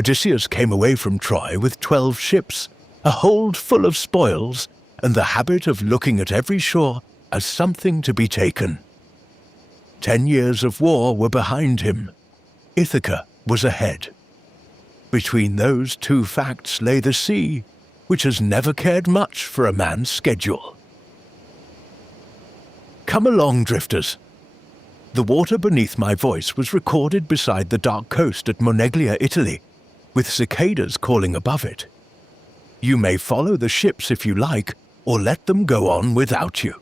Odysseus came away from Troy with 12 ships, a hold full of spoils, and the habit of looking at every shore as something to be taken. 10 years of war were behind him. Ithaca was ahead. Between those two facts lay the sea, which has never cared much for a man's schedule. Come along, drifters. The water beneath my voice was recorded beside the dark coast at Moneglia, Italy, with cicadas calling above it. You may follow the ships if you like, or let them go on without you.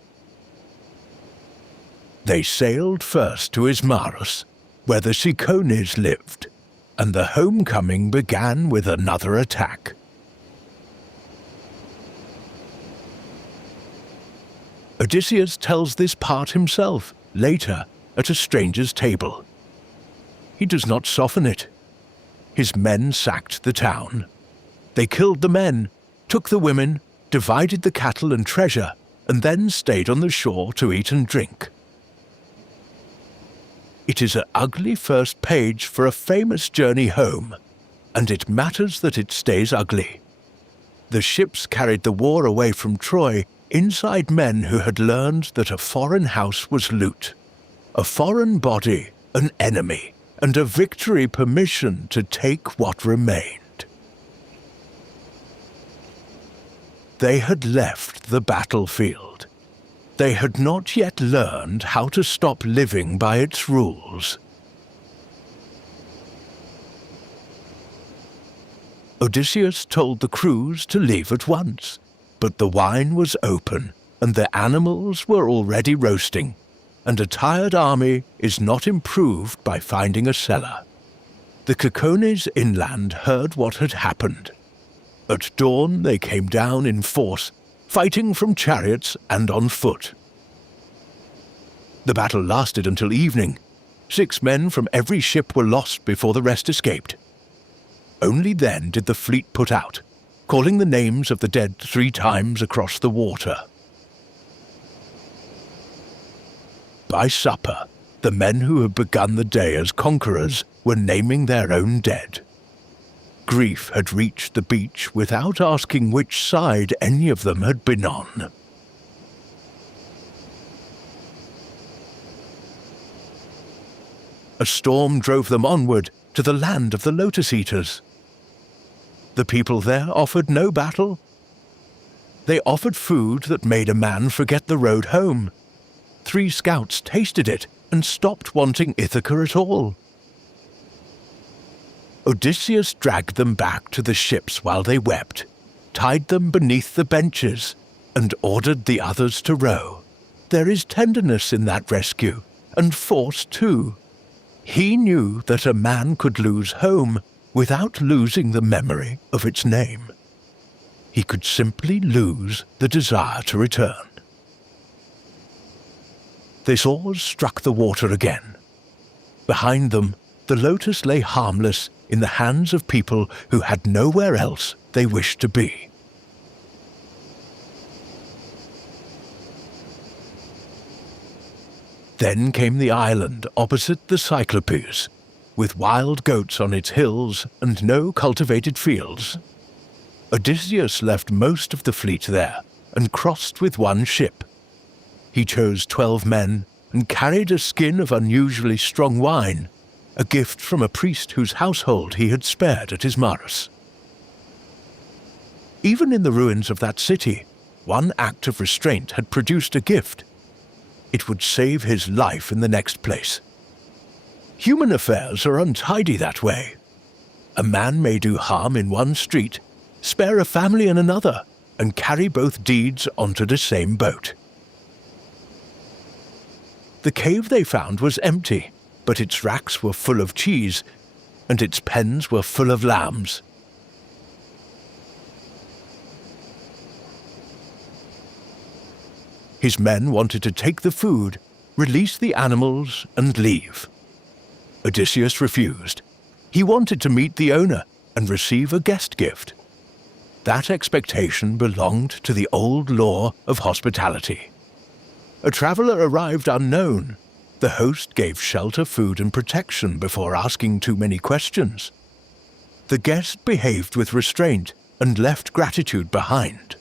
They sailed first to Ismarus, where the cicadas lived, and the homecoming began with another attack. Odysseus tells this part himself, later, at a stranger's table. He does not soften it. His men sacked the town. They killed the men, took the women, divided the cattle and treasure, and then stayed on the shore to eat and drink. It is an ugly first page for a famous journey home, and it matters that it stays ugly. The ships carried the war away from Troy inside men who had learned that a foreign house was loot, a foreign body an enemy, and a victory permission to take what remained. They had left the battlefield. They had not yet learned how to stop living by its rules. Odysseus told the crews to leave at once, but the wine was open and the animals were already roasting, and a tired army is not improved by finding a cellar. The cicadas inland heard what had happened. At dawn they came down in force, fighting from chariots and on foot. The battle lasted until evening. 6 men from every ship were lost before the rest escaped. Only then did the fleet put out, calling the names of the dead 3 times across the water. By supper, the men who had begun the day as conquerors were naming their own dead. Grief had reached the beach without asking which side any of them had been on. A storm drove them onward to the land of the Lotus Eaters. The people there offered no battle. They offered food that made a man forget the road home. 3 scouts tasted it and stopped wanting Ithaca at all. Odysseus dragged them back to the ships while they wept, tied them beneath the benches, and ordered the others to row. There is tenderness in that rescue, and force too. He knew that a man could lose home without losing the memory of its name. He could simply lose the desire to return. Their oars struck the water again. Behind them, the Lotus lay harmless in the hands of people who had nowhere else they wished to be. Then came the island opposite the Cyclops, with wild goats on its hills and no cultivated fields. Odysseus left most of the fleet there and crossed with 1 ship. He chose 12 men and carried a skin of unusually strong wine, a gift from a priest whose household he had spared at Ismarus. Even in the ruins of that city, 1 act of restraint had produced a gift. It would save his life in the next place. Human affairs are untidy that way. A man may do harm in one street, spare a family in another, and carry both deeds onto the same boat. The cave they found was empty, but its racks were full of cheese, and its pens were full of lambs. His men wanted to take the food, release the animals, and leave. Odysseus refused. He wanted to meet the owner and receive a guest gift. That expectation belonged to the old law of hospitality. A traveler arrived unknown. The host gave shelter, food, and protection before asking too many questions. The guest behaved with restraint and left gratitude behind.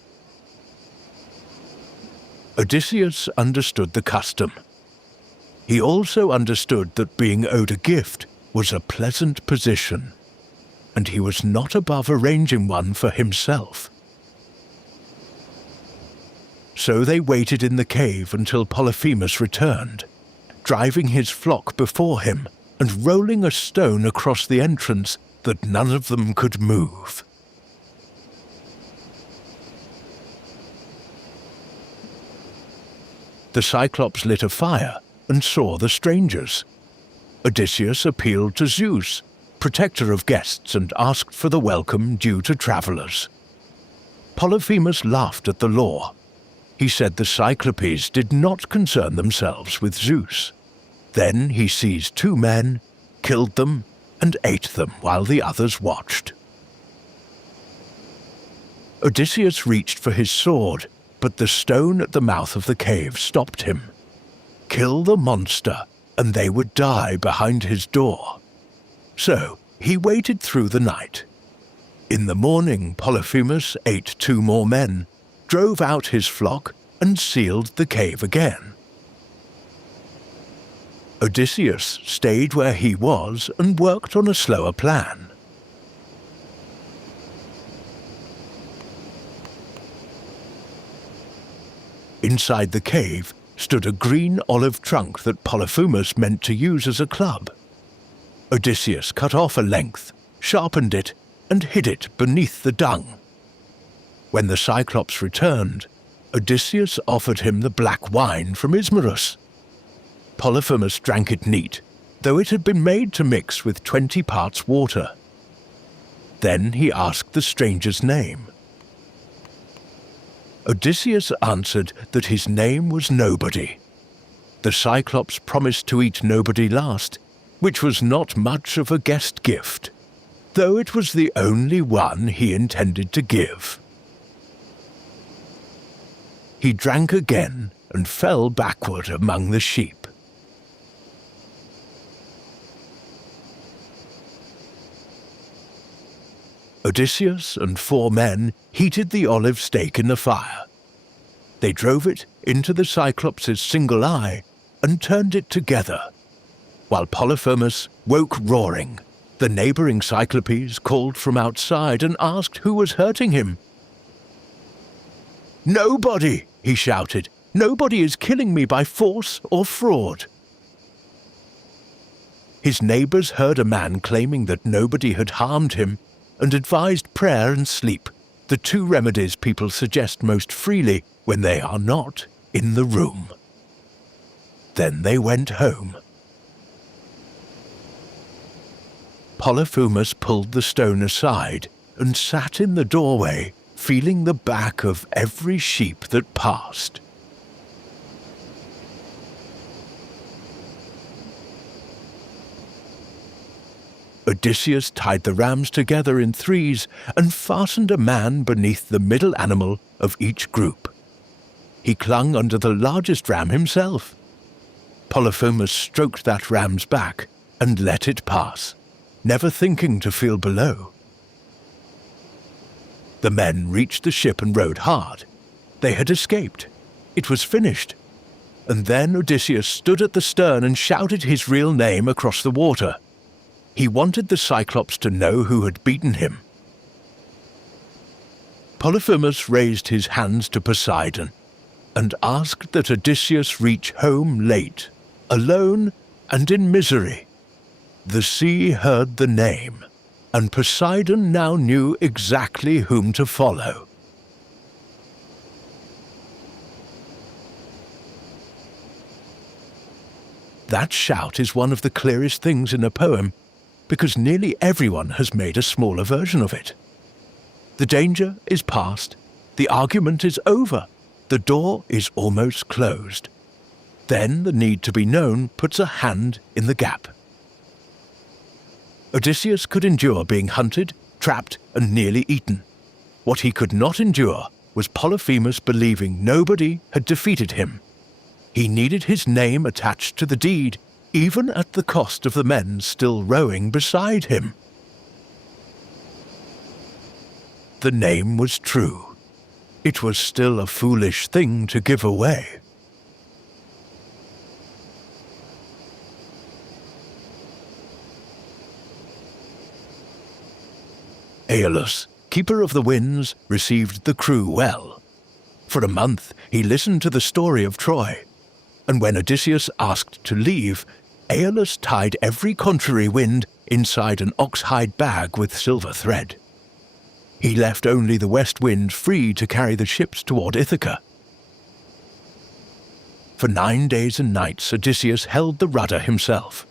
Odysseus understood the custom. He also understood that being owed a gift was a pleasant position, and he was not above arranging one for himself. So they waited in the cave until Polyphemus returned, driving his flock before him and rolling a stone across the entrance that none of them could move. The Cyclops lit a fire and saw the strangers. Odysseus appealed to Zeus, protector of guests, and asked for the welcome due to travelers. Polyphemus laughed at the law. He said the Cyclopes did not concern themselves with Zeus. Then he seized 2 men, killed them, and ate them while the others watched. Odysseus reached for his sword, but the stone at the mouth of the cave stopped him. Kill the monster, and they would die behind his door. So he waited through the night. In the morning, Polyphemus ate 2 more men, drove out his flock, and sealed the cave again. Odysseus stayed where he was and worked on a slower plan. Inside the cave stood a green olive trunk that Polyphemus meant to use as a club. Odysseus cut off a length, sharpened it, and hid it beneath the dung. When the Cyclops returned, Odysseus offered him the black wine from Ismarus. Polyphemus drank it neat, though it had been made to mix with 20 parts water. Then he asked the stranger's name. Odysseus answered that his name was Nobody. The Cyclops promised to eat Nobody last, which was not much of a guest gift, though it was the only one he intended to give. He drank again and fell backward among the sheep. Odysseus and 4 men heated the olive stake in the fire. They drove it into the Cyclops' single eye and turned it together. While Polyphemus woke roaring, the neighboring Cyclopes called from outside and asked who was hurting him. "Nobody!" he shouted. "Nobody is killing me by force or fraud." His neighbors heard a man claiming that nobody had harmed him and advised prayer and sleep, the 2 remedies people suggest most freely when they are not in the room. Then they went home. Polyphemus pulled the stone aside and sat in the doorway, feeling the back of every sheep that passed. Odysseus tied the rams together in 3s and fastened a man beneath the middle animal of each group. He clung under the largest ram himself. Polyphemus stroked that ram's back and let it pass, never thinking to feel below. The men reached the ship and rowed hard. They had escaped. It was finished. And then Odysseus stood at the stern and shouted his real name across the water. He wanted the Cyclops to know who had beaten him. Polyphemus raised his hands to Poseidon and asked that Odysseus reach home late, alone and in misery. The sea heard the name, and Poseidon now knew exactly whom to follow. That shout is one of the clearest things in a poem, because nearly everyone has made a smaller version of it. The danger is past, the argument is over, the door is almost closed. Then the need to be known puts a hand in the gap. Odysseus could endure being hunted, trapped, and nearly eaten. What he could not endure was Polyphemus believing nobody had defeated him. He needed his name attached to the deed, even at the cost of the men still rowing beside him. The name was true. It was still a foolish thing to give away. Aeolus, keeper of the winds, received the crew well. For a month he listened to the story of Troy, and when Odysseus asked to leave, Aeolus tied every contrary wind inside an ox-hide bag with silver thread. He left only the west wind free to carry the ships toward Ithaca. For 9 days and nights Odysseus held the rudder himself.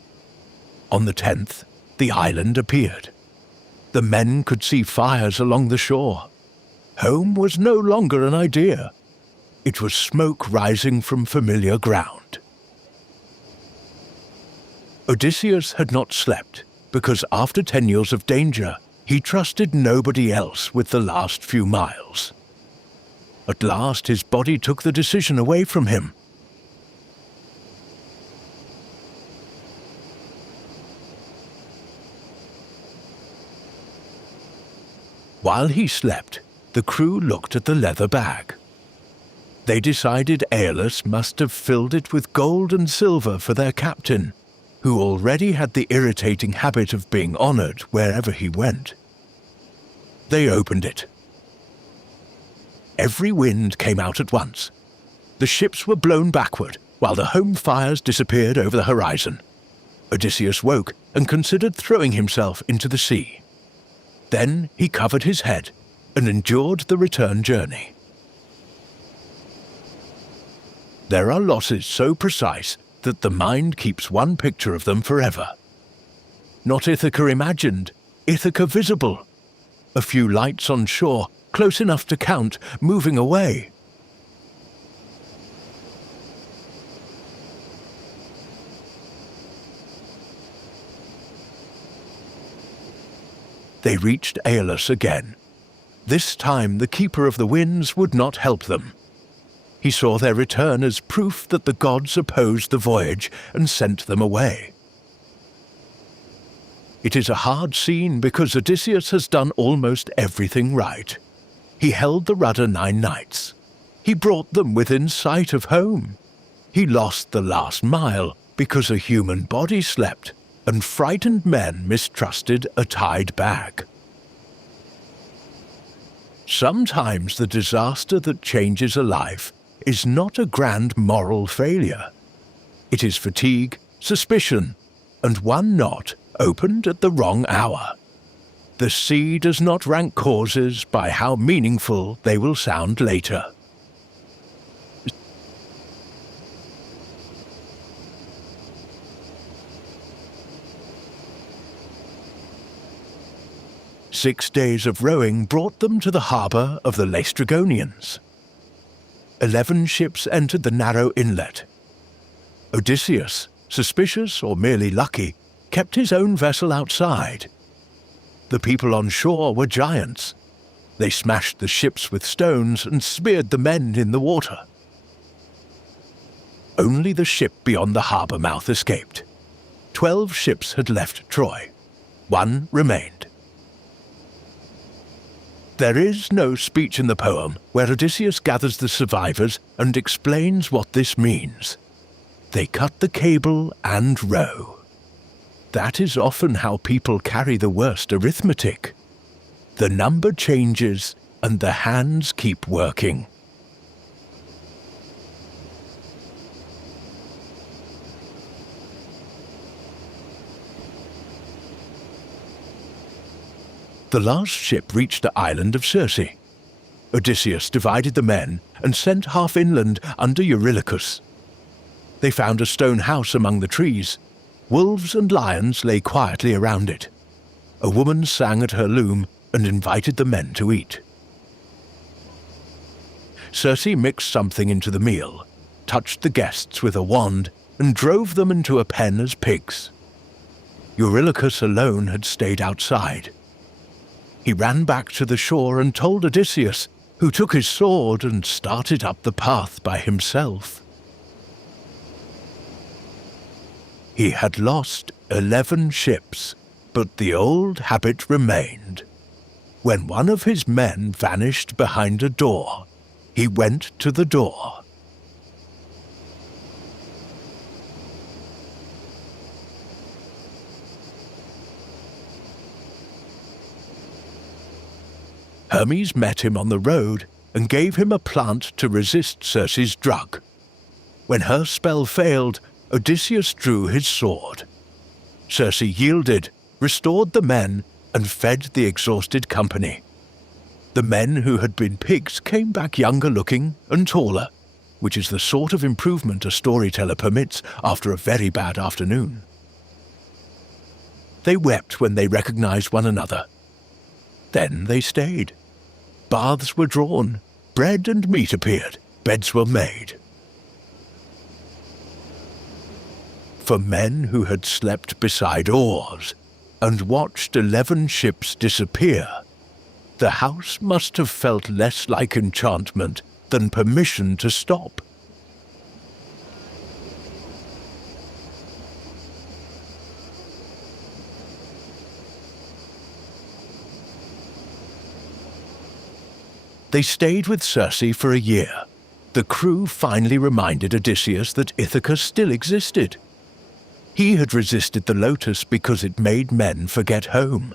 On the 10th, the island appeared. The men could see fires along the shore. Home was no longer an idea. It was smoke rising from familiar ground. Odysseus had not slept because after 10 years of danger, he trusted nobody else with the last few miles. At last his body took the decision away from him. While he slept, the crew looked at the leather bag. They decided Aeolus must have filled it with gold and silver for their captain, who already had the irritating habit of being honored wherever he went. They opened it. Every wind came out at once. The ships were blown backward, while the home fires disappeared over the horizon. Odysseus woke and considered throwing himself into the sea. Then he covered his head and endured the return journey. There are losses so precise that the mind keeps one picture of them forever. Not Ithaca imagined, Ithaca visible. A few lights on shore, close enough to count, moving away. They reached Aeolus again. This time the keeper of the winds would not help them. He saw their return as proof that the gods opposed the voyage and sent them away. It is a hard scene because Odysseus has done almost everything right. He held the rudder 9 nights. He brought them within sight of home. He lost the last mile because a human body slept, and frightened men mistrusted a tied bag. Sometimes the disaster that changes a life is not a grand moral failure. It is fatigue, suspicion, and one knot opened at the wrong hour. The sea does not rank causes by how meaningful they will sound later. Six days of rowing brought them to the harbour of the Laestrygonians. 11 ships entered the narrow inlet. Odysseus, suspicious or merely lucky, kept his own vessel outside. The people on shore were giants. They smashed the ships with stones and speared the men in the water. Only the ship beyond the harbour mouth escaped. 12 ships had left Troy. 1 remained. There is no speech in the poem where Odysseus gathers the survivors and explains what this means. They cut the cable and row. That is often how people carry the worst arithmetic. The number changes and the hands keep working. The last ship reached the island of Circe. Odysseus divided the men and sent half inland under Eurylochus. They found a stone house among the trees. Wolves and lions lay quietly around it. A woman sang at her loom and invited the men to eat. Circe mixed something into the meal, touched the guests with a wand, and drove them into a pen as pigs. Eurylochus alone had stayed outside. He ran back to the shore and told Odysseus, who took his sword and started up the path by himself. He had lost 11 ships, but the old habit remained. When one of his men vanished behind a door, he went to the door. Hermes met him on the road and gave him a plant to resist Circe's drug. When her spell failed, Odysseus drew his sword. Circe yielded, restored the men, and fed the exhausted company. The men who had been pigs came back younger-looking and taller, which is the sort of improvement a storyteller permits after a very bad afternoon. They wept when they recognized one another. Then they stayed. Baths were drawn, bread and meat appeared, beds were made. For men who had slept beside oars and watched 11 ships disappear, the house must have felt less like enchantment than permission to stop. They stayed with Circe for a year. The crew finally reminded Odysseus that Ithaca still existed. He had resisted the lotus because it made men forget home,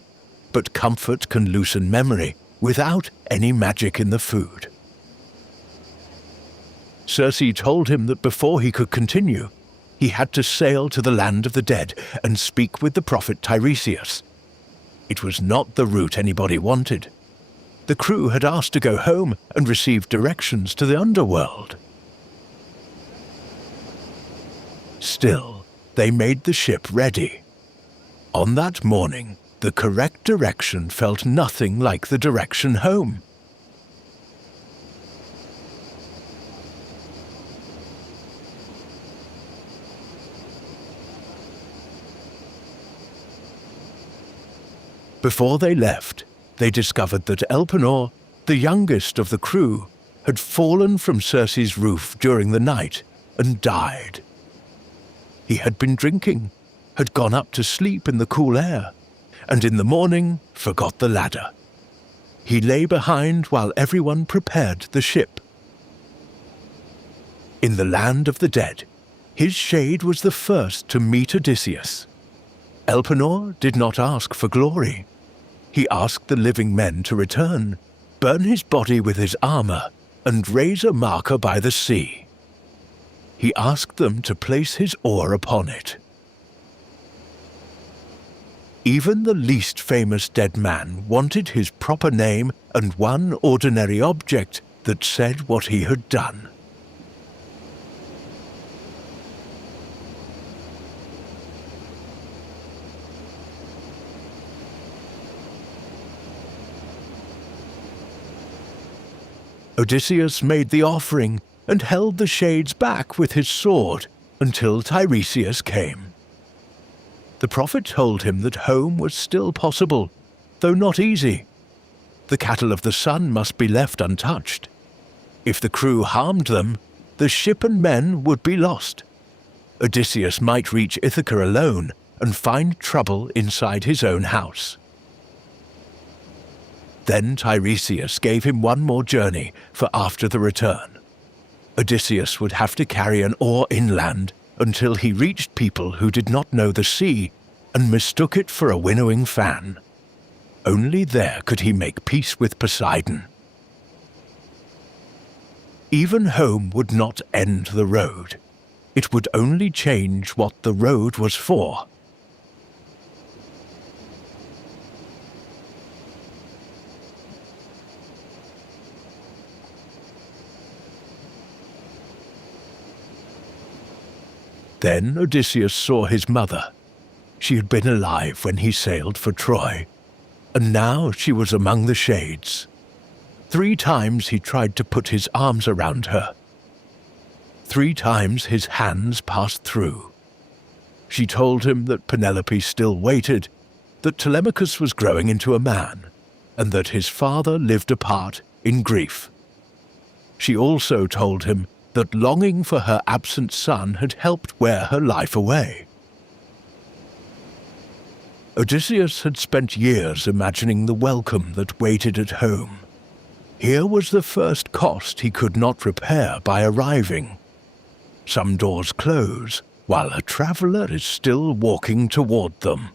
but comfort can loosen memory without any magic in the food. Circe told him that before he could continue, he had to sail to the land of the dead and speak with the prophet Tiresias. It was not the route anybody wanted. The crew had asked to go home and receive directions to the underworld. Still, they made the ship ready. On that morning, the correct direction felt nothing like the direction home. Before they left, they discovered that Elpenor, the youngest of the crew, had fallen from Circe's roof during the night and died. He had been drinking, had gone up to sleep in the cool air, and in the morning forgot the ladder. He lay behind while everyone prepared the ship. In the land of the dead, his shade was the first to meet Odysseus. Elpenor did not ask for glory. He asked the living men to return, burn his body with his armor, and raise a marker by the sea. He asked them to place his oar upon it. Even the least famous dead man wanted his proper name and one ordinary object that said what he had done. Odysseus made the offering and held the shades back with his sword until Tiresias came. The prophet told him that home was still possible, though not easy. The cattle of the sun must be left untouched. If the crew harmed them, the ship and men would be lost. Odysseus might reach Ithaca alone and find trouble inside his own house. Then Tiresias gave him one more journey for after the return. Odysseus would have to carry an oar inland until he reached people who did not know the sea and mistook it for a winnowing fan. Only there could he make peace with Poseidon. Even home would not end the road. It would only change what the road was for. Then Odysseus saw his mother. She had been alive when he sailed for Troy, and now she was among the shades. 3 times he tried to put his arms around her. 3 times his hands passed through. She told him that Penelope still waited, that Telemachus was growing into a man, and that his father lived apart in grief. She also told him that longing for her absent son had helped wear her life away. Odysseus had spent years imagining the welcome that waited at home. Here was the first cost he could not repair by arriving. Some doors close, while a traveller is still walking toward them.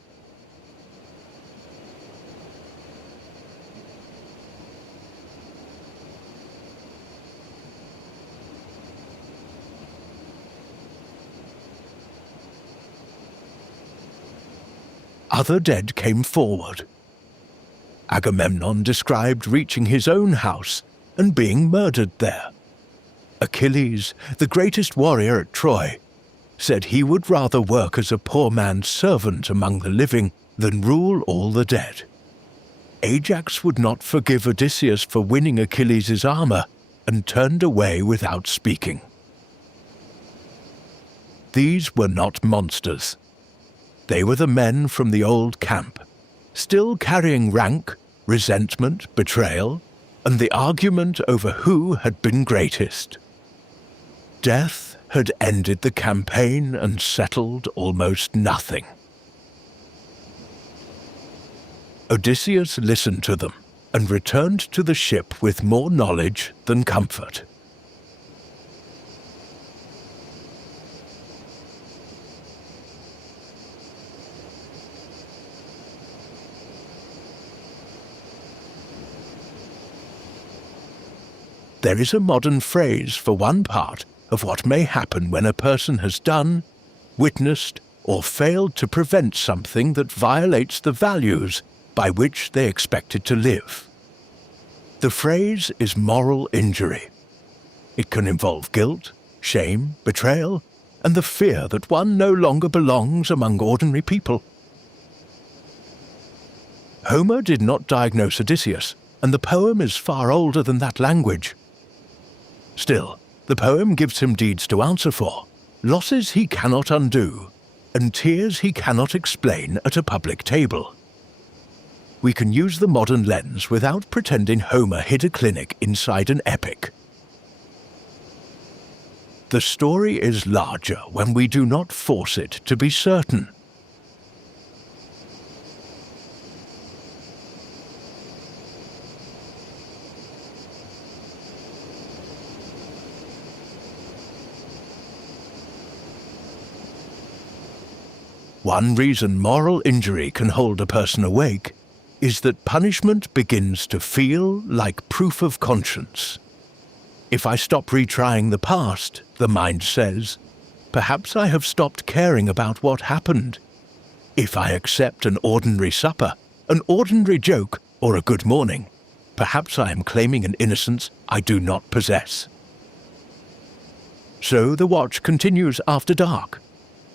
Other dead came forward. Agamemnon described reaching his own house and being murdered there. Achilles, the greatest warrior at Troy, said he would rather work as a poor man's servant among the living than rule all the dead. Ajax would not forgive Odysseus for winning Achilles' armor and turned away without speaking. These were not monsters. They were the men from the old camp, still carrying rank, resentment, betrayal, and the argument over who had been greatest. Death had ended the campaign and settled almost nothing. Odysseus listened to them and returned to the ship with more knowledge than comfort. There is a modern phrase for one part of what may happen when a person has done, witnessed, or failed to prevent something that violates the values by which they expected to live. The phrase is moral injury. It can involve guilt, shame, betrayal, and the fear that one no longer belongs among ordinary people. Homer did not diagnose Odysseus, and the poem is far older than that language. Still, the poem gives him deeds to answer for, losses he cannot undo, and tears he cannot explain at a public table. We can use the modern lens without pretending Homer hid a clinic inside an epic. The story is larger when we do not force it to be certain. One reason moral injury can hold a person awake is that punishment begins to feel like proof of conscience. If I stop retrying the past, the mind says, perhaps I have stopped caring about what happened. If I accept an ordinary supper, an ordinary joke, or a good morning, perhaps I am claiming an innocence I do not possess. So the watch continues after dark.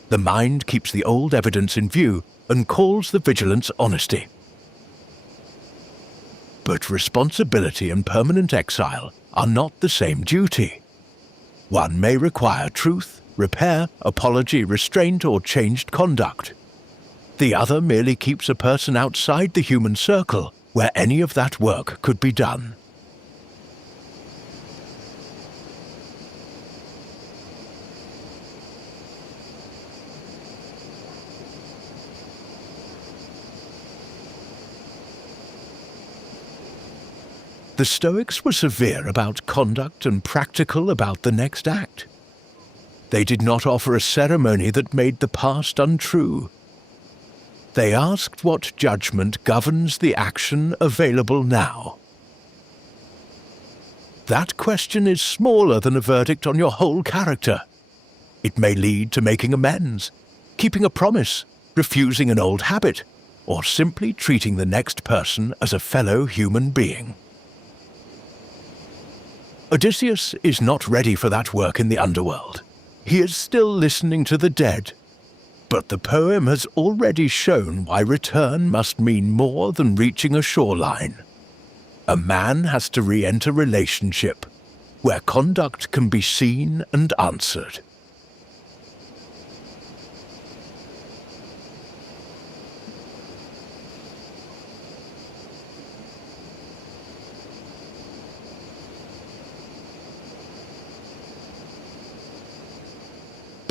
The mind keeps the old evidence in view and calls the vigilance honesty. But responsibility and permanent exile are not the same duty. One may require truth, repair, apology, restraint, or changed conduct. The other merely keeps a person outside the human circle where any of that work could be done. The Stoics were severe about conduct and practical about the next act. They did not offer a ceremony that made the past untrue. They asked what judgment governs the action available now. That question is smaller than a verdict on your whole character. It may lead to making amends, keeping a promise, refusing an old habit, or simply treating the next person as a fellow human being. Odysseus is not ready for that work in the underworld. He is still listening to the dead. But the poem has already shown why return must mean more than reaching a shoreline. A man has to re-enter relationship, where conduct can be seen and answered.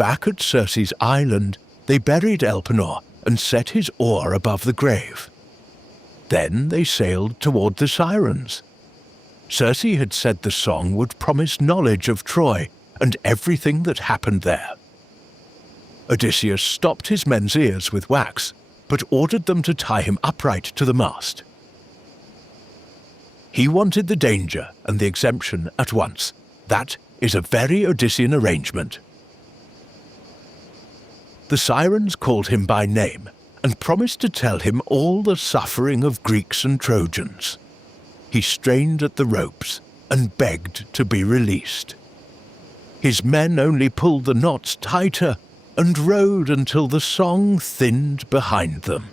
Back at Circe's island, they buried Elpenor and set his oar above the grave. Then they sailed toward the Sirens. Circe had said the song would promise knowledge of Troy and everything that happened there. Odysseus stopped his men's ears with wax, but ordered them to tie him upright to the mast. He wanted the danger and the exemption at once. That is a very Odyssean arrangement. The Sirens called him by name and promised to tell him all the suffering of Greeks and Trojans. He strained at the ropes and begged to be released. His men only pulled the knots tighter and rowed until the song thinned behind them.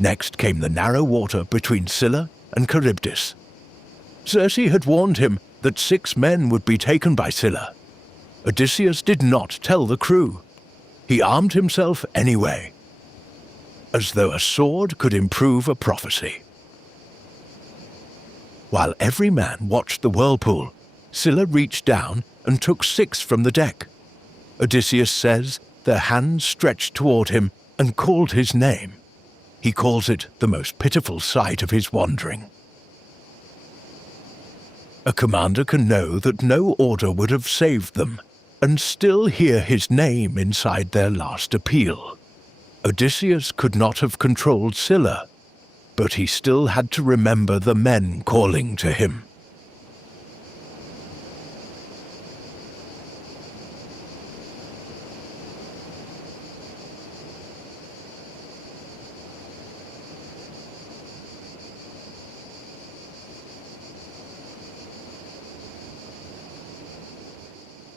Next came the narrow water between Scylla and Charybdis. Circe had warned him that 6 men would be taken by Scylla. Odysseus did not tell the crew. He armed himself anyway, as though a sword could improve a prophecy. While every man watched the whirlpool, Scylla reached down and took 6 from the deck. Odysseus says their hands stretched toward him and called his name. He calls it the most pitiful sight of his wandering. A commander can know that no order would have saved them, and still hear his name inside their last appeal. Odysseus could not have controlled Scylla, but he still had to remember the men calling to him.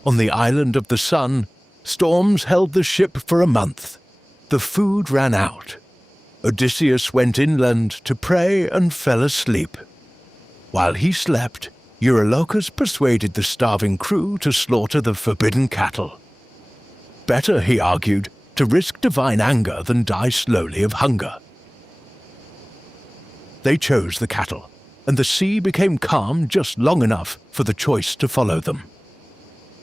On the island of the sun, storms held the ship for a month. The food ran out. Odysseus went inland to pray and fell asleep. While he slept, Eurylochus persuaded the starving crew to slaughter the forbidden cattle. Better, he argued, to risk divine anger than die slowly of hunger. They chose the cattle, and the sea became calm just long enough for the choice to follow them.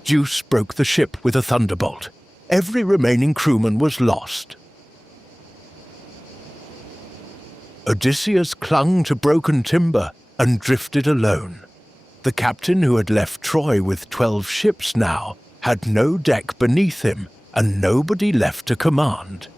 Zeus broke the ship with a thunderbolt. Every remaining crewman was lost. Odysseus clung to broken timber and drifted alone. The captain who had left Troy with 12 ships now had no deck beneath him and nobody left to command.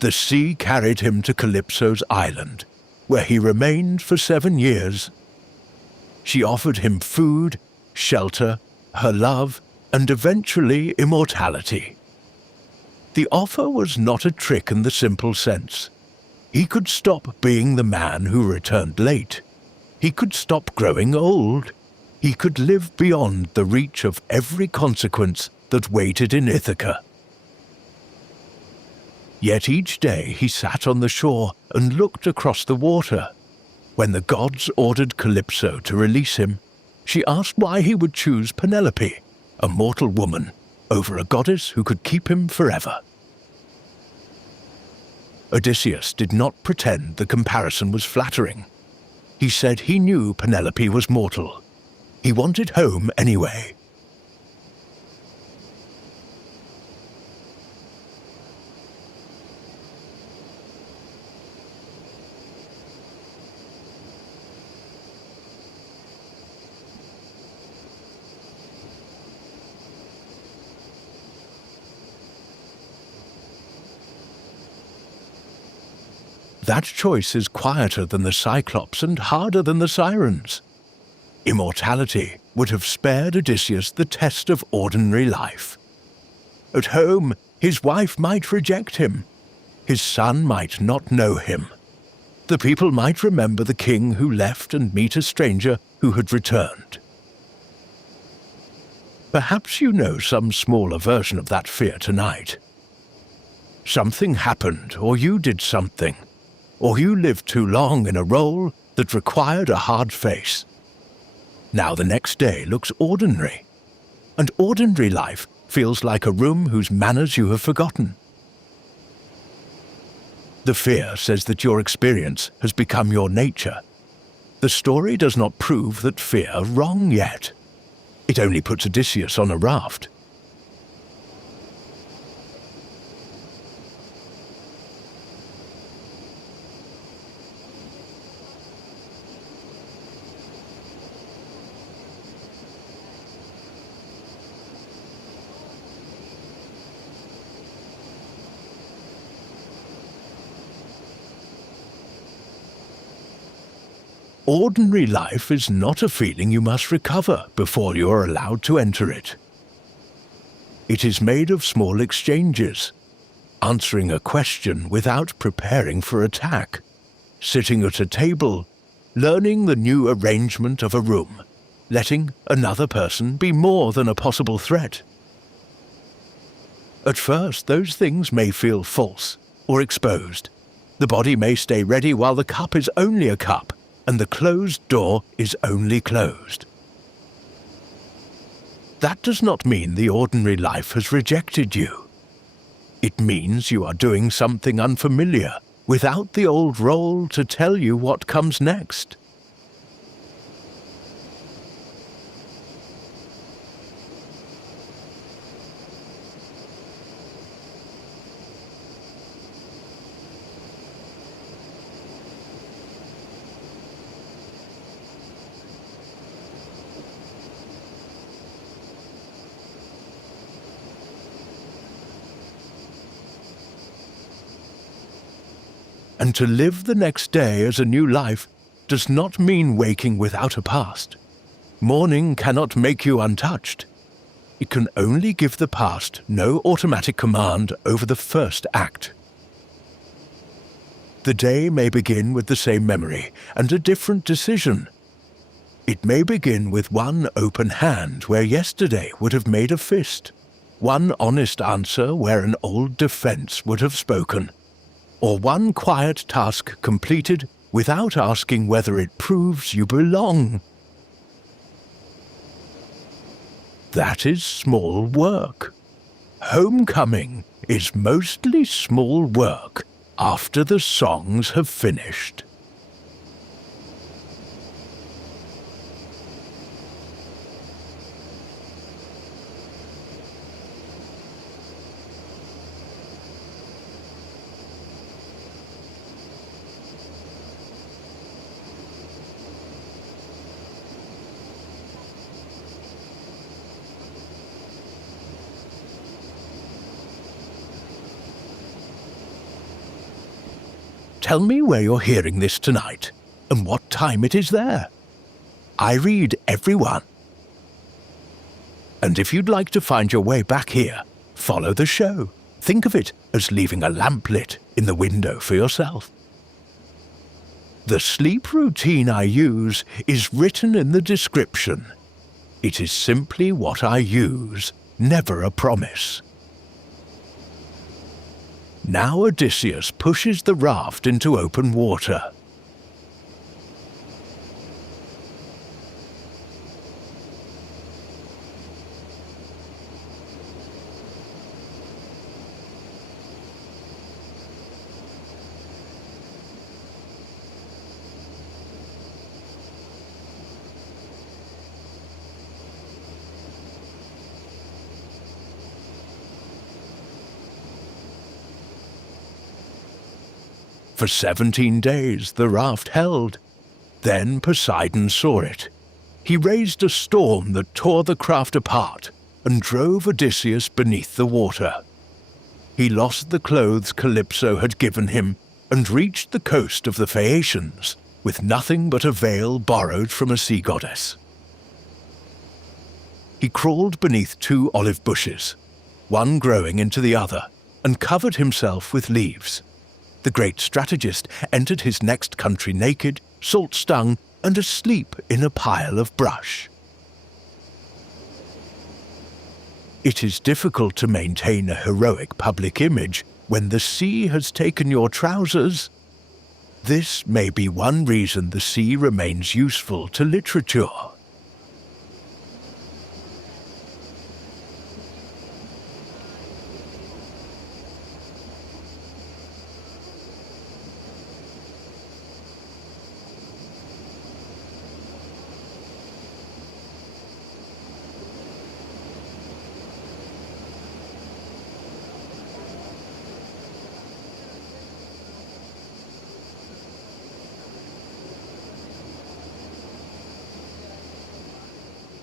The sea carried him to Calypso's island, where he remained for 7 years. She offered him food, shelter, her love, and eventually immortality. The offer was not a trick in the simple sense. He could stop being the man who returned late. He could stop growing old. He could live beyond the reach of every consequence that waited in Ithaca. Yet each day he sat on the shore and looked across the water. When the gods ordered Calypso to release him, she asked why he would choose Penelope, a mortal woman, over a goddess who could keep him forever. Odysseus did not pretend the comparison was flattering. He said he knew Penelope was mortal. He wanted home anyway. That choice is quieter than the Cyclops and harder than the Sirens. Immortality would have spared Odysseus the test of ordinary life. At home, his wife might reject him. His son might not know him. The people might remember the king who left and meet a stranger who had returned. Perhaps you know some smaller version of that fear tonight. Something happened, or you did something, or you lived too long in a role that required a hard face. Now the next day looks ordinary, and ordinary life feels like a room whose manners you have forgotten. The fear says that your experience has become your nature. The story does not prove that fear wrong yet. It only puts Odysseus on a raft. Ordinary life is not a feeling you must recover before you are allowed to enter it. It is made of small exchanges, answering a question without preparing for attack, sitting at a table, learning the new arrangement of a room, letting another person be more than a possible threat. At first, those things may feel false or exposed. The body may stay ready while the cup is only a cup, and the closed door is only closed. That does not mean the ordinary life has rejected you. It means you are doing something unfamiliar without the old role to tell you what comes next. And to live the next day as a new life does not mean waking without a past. Morning cannot make you untouched. It can only give the past no automatic command over the first act. The day may begin with the same memory and a different decision. It may begin with one open hand where yesterday would have made a fist, one honest answer where an old defense would have spoken, or one quiet task completed without asking whether it proves you belong. That is small work. Homecoming is mostly small work after the songs have finished. Tell me where you're hearing this tonight, and what time it is there. I read every one. And if you'd like to find your way back here, follow the show. Think of it as leaving a lamp lit in the window for yourself. The sleep routine I use is written in the description. It is simply what I use, never a promise. Now Odysseus pushes the raft into open water. For 17 days the raft held. Then Poseidon saw it. He raised a storm that tore the craft apart and drove Odysseus beneath the water. He lost the clothes Calypso had given him and reached the coast of the Phaeacians with nothing but a veil borrowed from a sea goddess. He crawled beneath 2 olive bushes, one growing into the other, and covered himself with leaves. The great strategist entered his next country naked, salt-stung, and asleep in a pile of brush. It is difficult to maintain a heroic public image when the sea has taken your trousers. This may be one reason the sea remains useful to literature.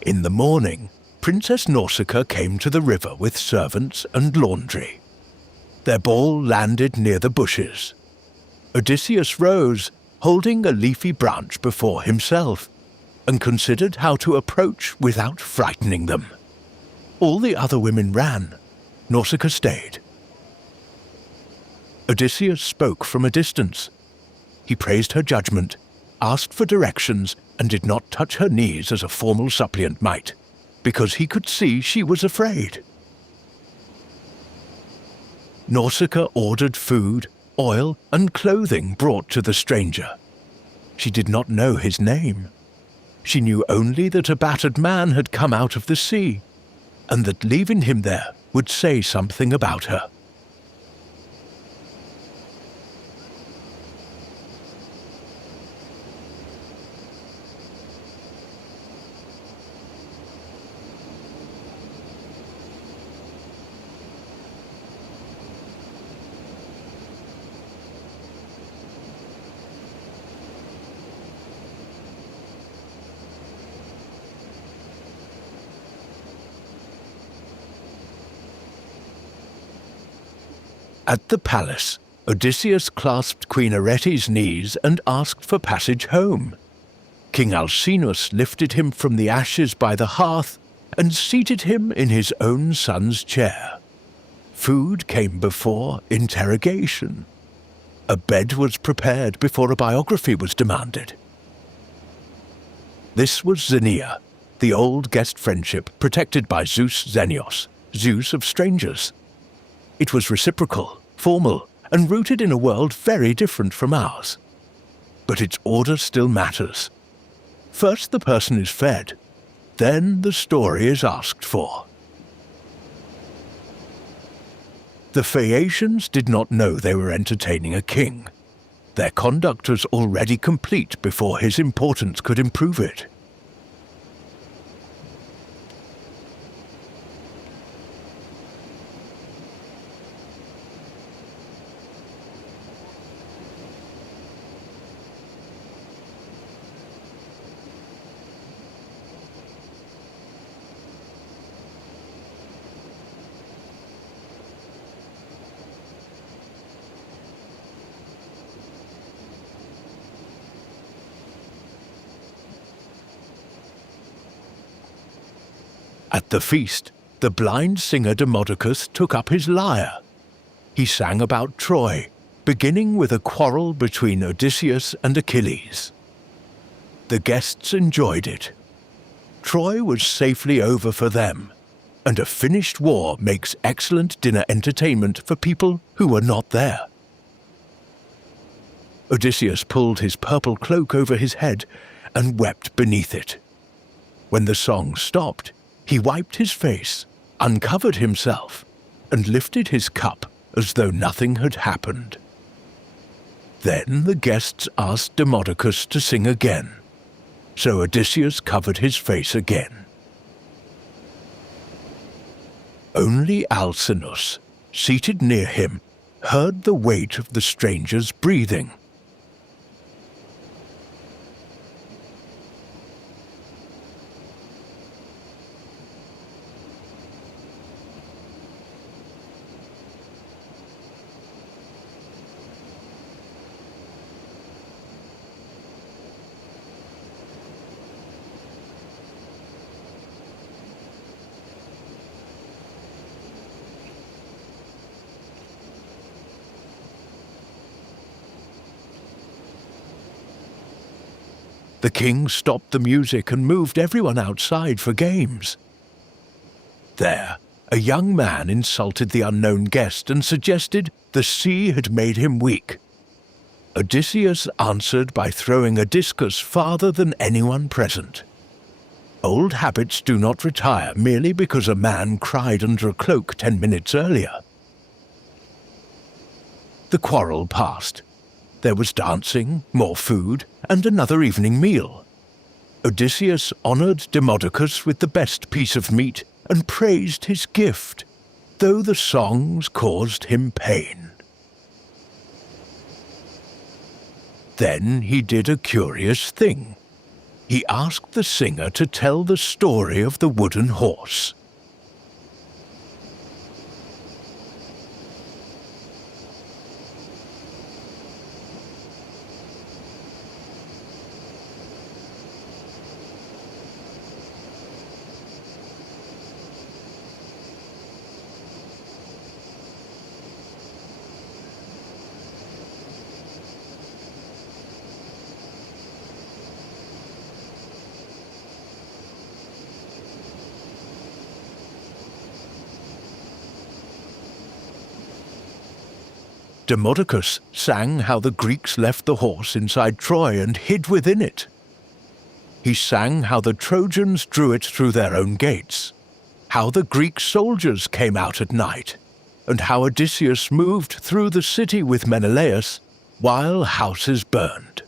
In the morning, Princess Nausicaa came to the river with servants and laundry. Their ball landed near the bushes. Odysseus rose, holding a leafy branch before himself, and considered how to approach without frightening them. All the other women ran. Nausicaa stayed. Odysseus spoke from a distance. He praised her judgment, asked for directions, and did not touch her knees as a formal suppliant might, because he could see she was afraid. Nausicaa ordered food, oil, and clothing brought to the stranger. She did not know his name. She knew only that a battered man had come out of the sea, and that leaving him there would say something about her. At the palace, Odysseus clasped Queen Arete's knees and asked for passage home. King Alcinous lifted him from the ashes by the hearth and seated him in his own son's chair. Food came before interrogation. A bed was prepared before a biography was demanded. This was Xenia, the old guest friendship protected by Zeus Xenios, Zeus of strangers. It was reciprocal, formal, and rooted in a world very different from ours. But its order still matters. First the person is fed, then the story is asked for. The Phaeacians did not know they were entertaining a king. Their conduct was already complete before his importance could improve it. At the feast, the blind singer Demodocus took up his lyre. He sang about Troy, beginning with a quarrel between Odysseus and Achilles. The guests enjoyed it. Troy was safely over for them, and a finished war makes excellent dinner entertainment for people who were not there. Odysseus pulled his purple cloak over his head and wept beneath it. When the song stopped, he wiped his face, uncovered himself, and lifted his cup as though nothing had happened. Then the guests asked Demodocus to sing again, so Odysseus covered his face again. Only Alcinous, seated near him, heard the weight of the stranger's breathing. The king stopped the music and moved everyone outside for games. There, a young man insulted the unknown guest and suggested the sea had made him weak. Odysseus answered by throwing a discus farther than anyone present. Old habits do not retire merely because a man cried under a cloak 10 minutes earlier. The quarrel passed. There was dancing, more food, and another evening meal. Odysseus honored Demodocus with the best piece of meat and praised his gift, though the songs caused him pain. Then he did a curious thing. He asked the singer to tell the story of the wooden horse. Demodocus sang how the Greeks left the horse inside Troy and hid within it. He sang how the Trojans drew it through their own gates, how the Greek soldiers came out at night, and how Odysseus moved through the city with Menelaus while houses burned.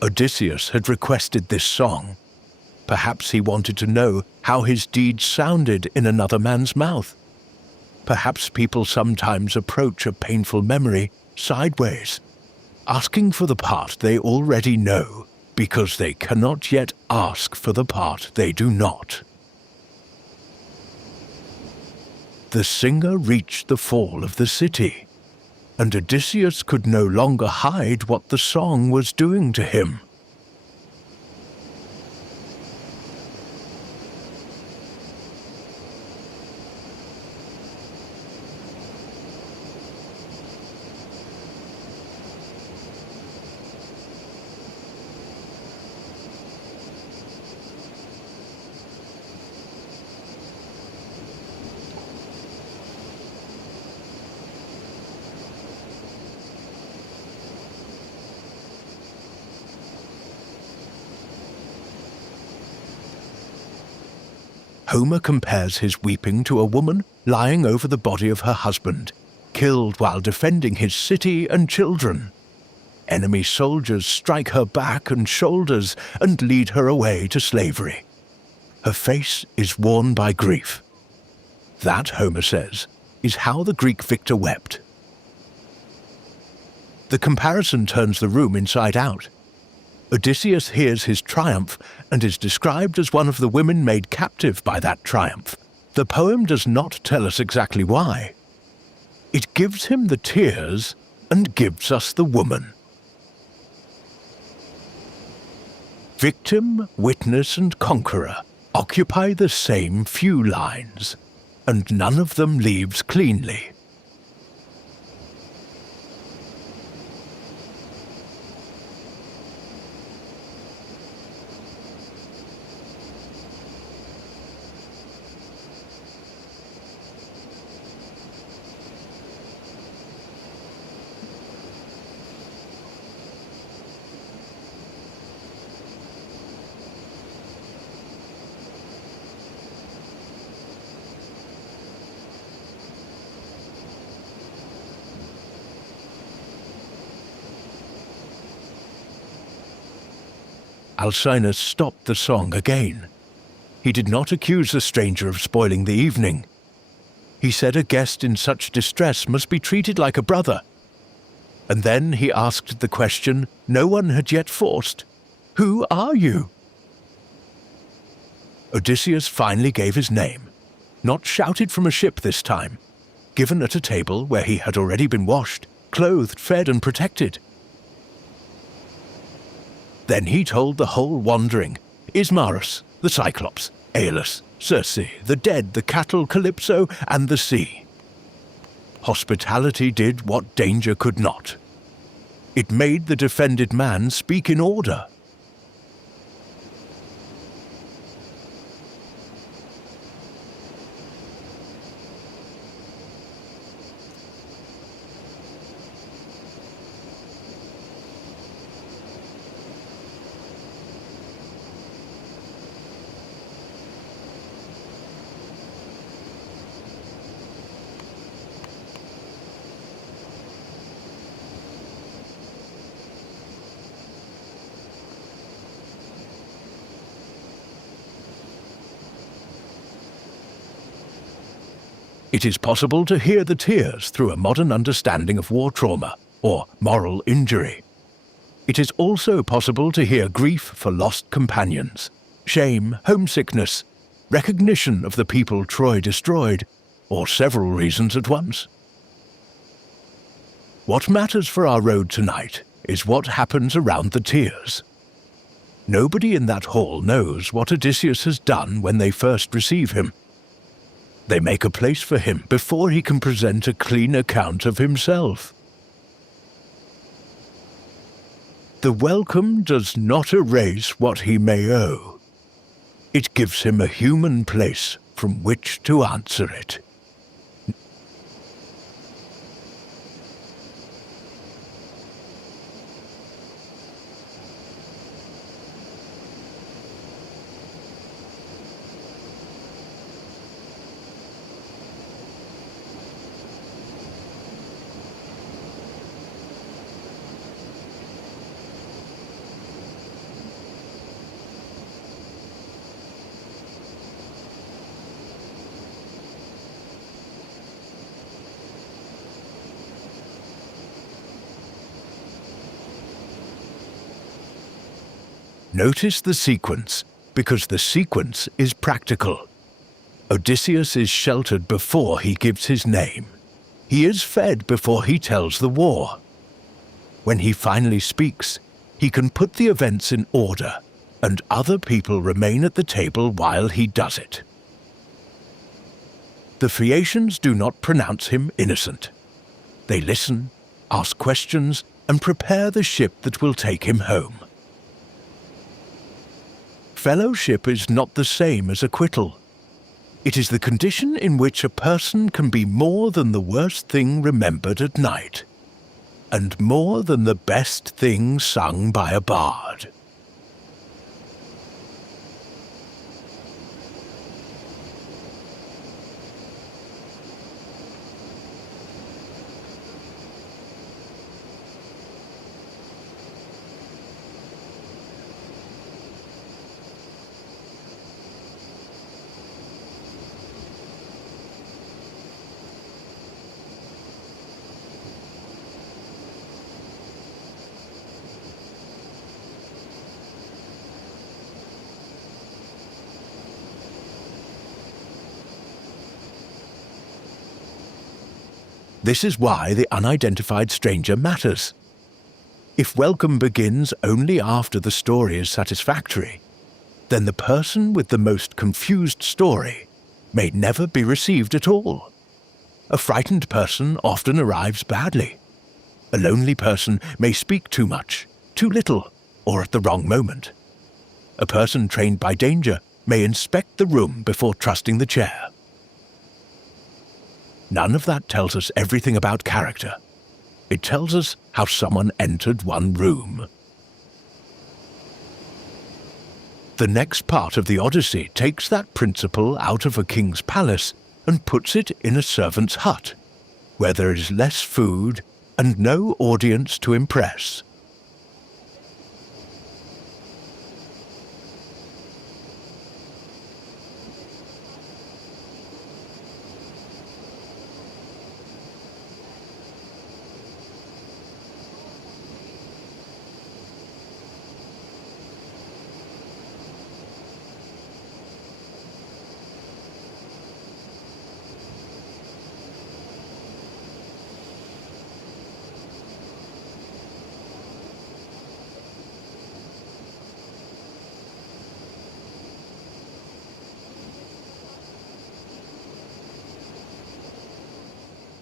Odysseus had requested this song. Perhaps he wanted to know how his deeds sounded in another man's mouth. Perhaps people sometimes approach a painful memory sideways, asking for the part they already know because they cannot yet ask for the part they do not. The singer reached the fall of the city, and Odysseus could no longer hide what the song was doing to him. Homer compares his weeping to a woman lying over the body of her husband, killed while defending his city and children. Enemy soldiers strike her back and shoulders and lead her away to slavery. Her face is worn by grief. That, Homer says, is how the Greek victor wept. The comparison turns the room inside out. Odysseus hears his triumph and is described as one of the women made captive by that triumph. The poem does not tell us exactly why. It gives him the tears and gives us the woman. Victim, witness, and conqueror occupy the same few lines, and none of them leaves cleanly. Alcinous stopped the song again. He did not accuse the stranger of spoiling the evening. He said a guest in such distress must be treated like a brother. And then he asked the question no one had yet forced. Who are you? Odysseus finally gave his name, not shouted from a ship this time, given at a table where he had already been washed, clothed, fed, and protected. Then he told the whole wandering, Ismarus, the Cyclops, Aeolus, Circe, the dead, the cattle, Calypso, and the sea. Hospitality did what danger could not. It made the defended man speak in order. It is possible to hear the tears through a modern understanding of war trauma or moral injury. It is also possible to hear grief for lost companions, shame, homesickness, recognition of the people Troy destroyed, or several reasons at once. What matters for our road tonight is what happens around the tears. Nobody in that hall knows what Odysseus has done when they first receive him. They make a place for him before he can present a clean account of himself. The welcome does not erase what he may owe. It gives him a human place from which to answer it. Notice the sequence, because the sequence is practical. Odysseus is sheltered before he gives his name. He is fed before he tells the war. When he finally speaks, he can put the events in order, and other people remain at the table while he does it. The Phaeacians do not pronounce him innocent. They listen, ask questions, and prepare the ship that will take him home. Fellowship is not the same as acquittal. It is the condition in which a person can be more than the worst thing remembered at night, and more than the best thing sung by a bard. This is why the unidentified stranger matters. If welcome begins only after the story is satisfactory, then the person with the most confused story may never be received at all. A frightened person often arrives badly. A lonely person may speak too much, too little, or at the wrong moment. A person trained by danger may inspect the room before trusting the chair. None of that tells us everything about character. It tells us how someone entered one room. The next part of the Odyssey takes that principle out of a king's palace and puts it in a servant's hut, where there is less food and no audience to impress.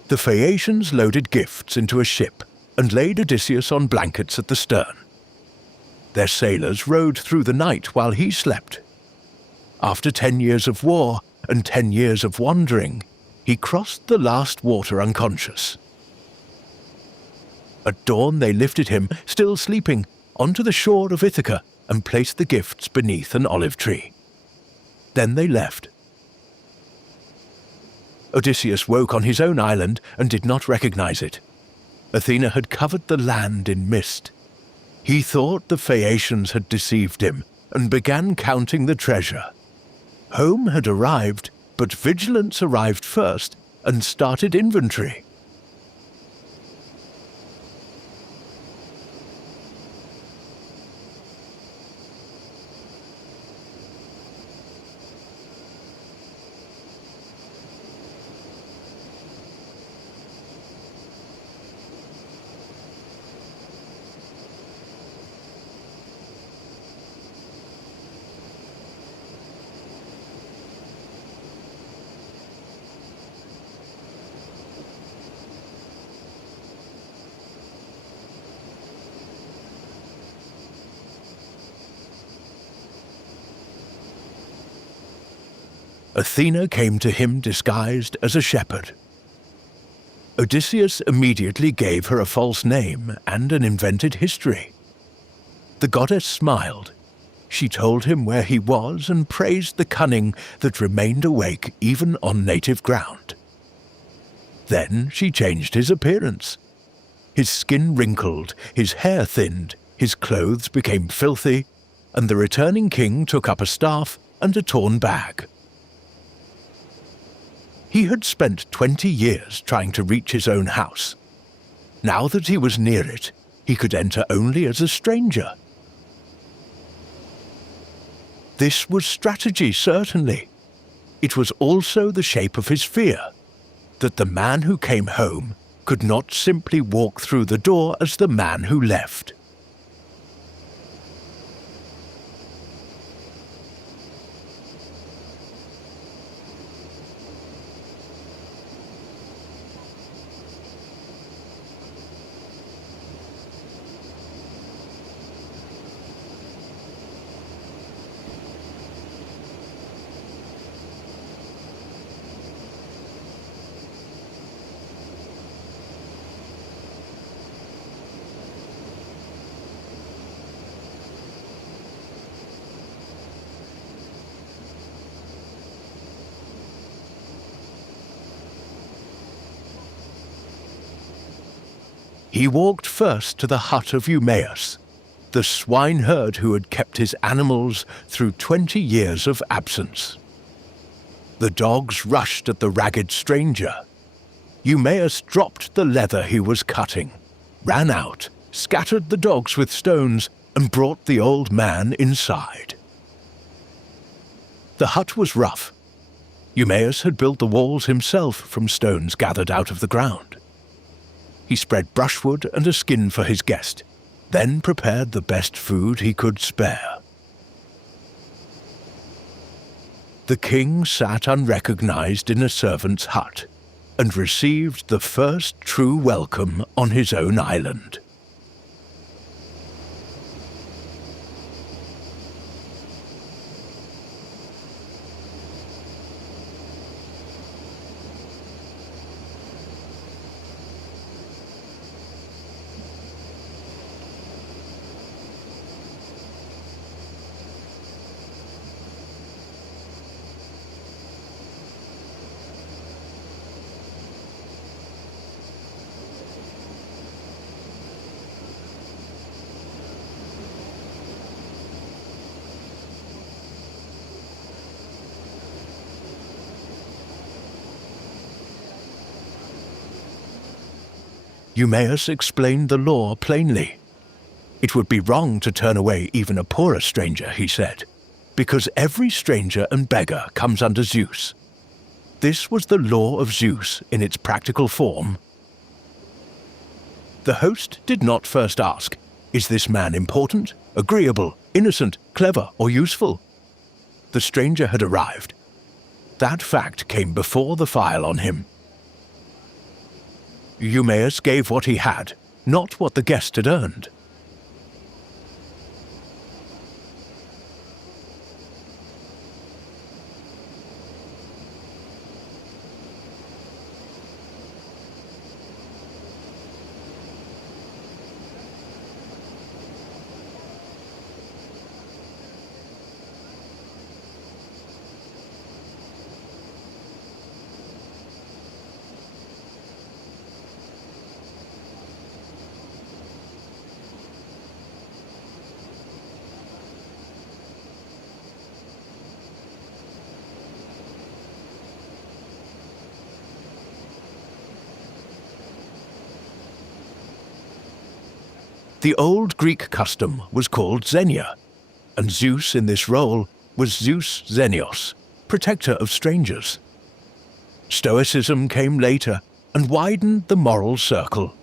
The Phaeacians loaded gifts into a ship and laid Odysseus on blankets at the stern. Their sailors rowed through the night while he slept. After 10 years of war and 10 years of wandering, he crossed the last water unconscious. At dawn they lifted him, still sleeping, onto the shore of Ithaca and placed the gifts beneath an olive tree. Then they left. Odysseus woke on his own island and did not recognize it. Athena had covered the land in mist. He thought the Phaeacians had deceived him and began counting the treasure. Home had arrived, but vigilance arrived first, and started inventory. Athena came to him disguised as a shepherd. Odysseus immediately gave her a false name and an invented history. The goddess smiled. She told him where he was and praised the cunning that remained awake even on native ground. Then she changed his appearance. His skin wrinkled, his hair thinned, his clothes became filthy, and the returning king took up a staff and a torn bag. He had spent 20 years trying to reach his own house. Now that he was near it, he could enter only as a stranger. This was strategy, certainly. It was also the shape of his fear, that the man who came home could not simply walk through the door as the man who left. He walked first to the hut of Eumaeus, the swineherd who had kept his animals through 20 years of absence. The dogs rushed at the ragged stranger. Eumaeus dropped the leather he was cutting, ran out, scattered the dogs with stones, and brought the old man inside. The hut was rough. Eumaeus had built the walls himself from stones gathered out of the ground. He spread brushwood and a skin for his guest, then prepared the best food he could spare. The king sat unrecognized in a servant's hut and received the first true welcome on his own island. Eumaeus explained the law plainly. It would be wrong to turn away even a poorer stranger, he said, because every stranger and beggar comes under Zeus. This was the Law of Zeus in its practical form. The host did not first ask, "Is this man important, agreeable, innocent, clever, or useful?" The stranger had arrived. That fact came before the file on him. Eumaeus gave what he had, not what the guest had earned. The old Greek custom was called xenia, and Zeus in this role was Zeus Xenios, protector of strangers. Stoicism came later and widened the moral circle.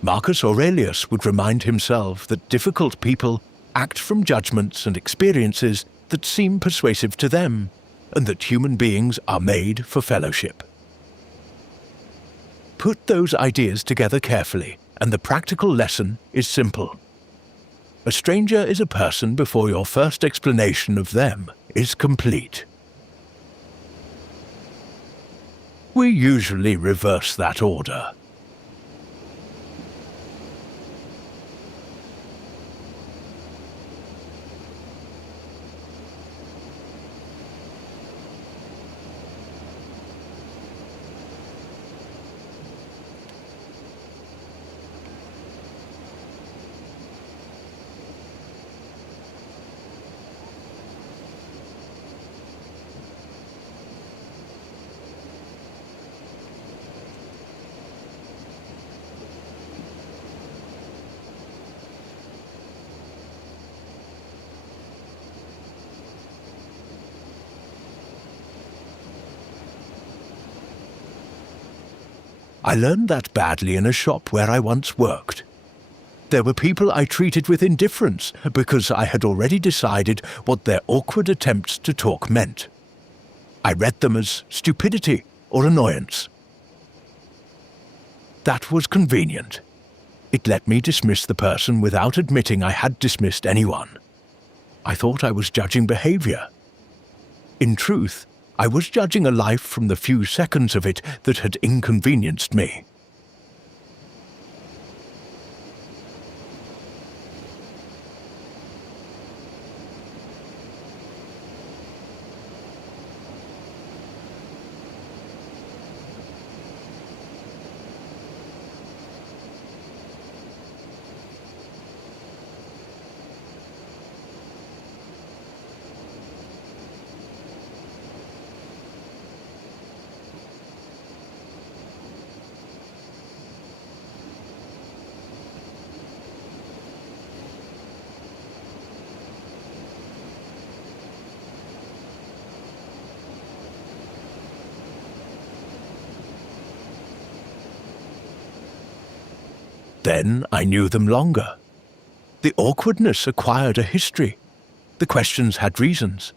Marcus Aurelius would remind himself that difficult people act from judgments and experiences that seem persuasive to them, and that human beings are made for fellowship. Put those ideas together carefully, and the practical lesson is simple. A stranger is a person before your first explanation of them is complete. We usually reverse that order. I learned that badly in a shop where I once worked. There were people I treated with indifference because I had already decided what their awkward attempts to talk meant. I read them as stupidity or annoyance. That was convenient. It let me dismiss the person without admitting I had dismissed anyone. I thought I was judging behavior. In truth, I was judging a life from the few seconds of it that had inconvenienced me. Then I knew them longer. The awkwardness acquired a history. The questions had reasons.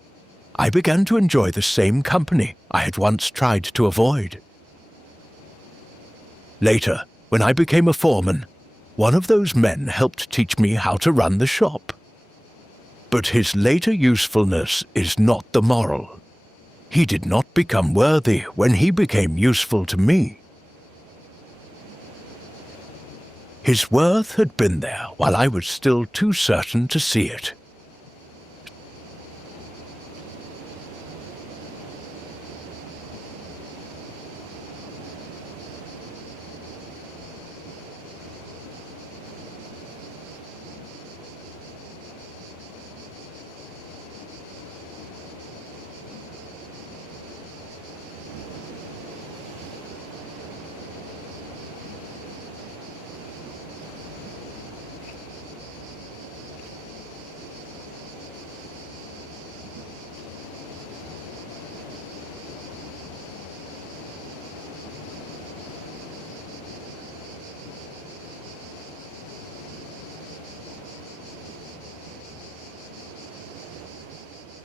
I began to enjoy the same company I had once tried to avoid. Later, when I became a foreman, one of those men helped teach me how to run the shop. But his later usefulness is not the moral. He did not become worthy when he became useful to me. His worth had been there while I was still too certain to see it.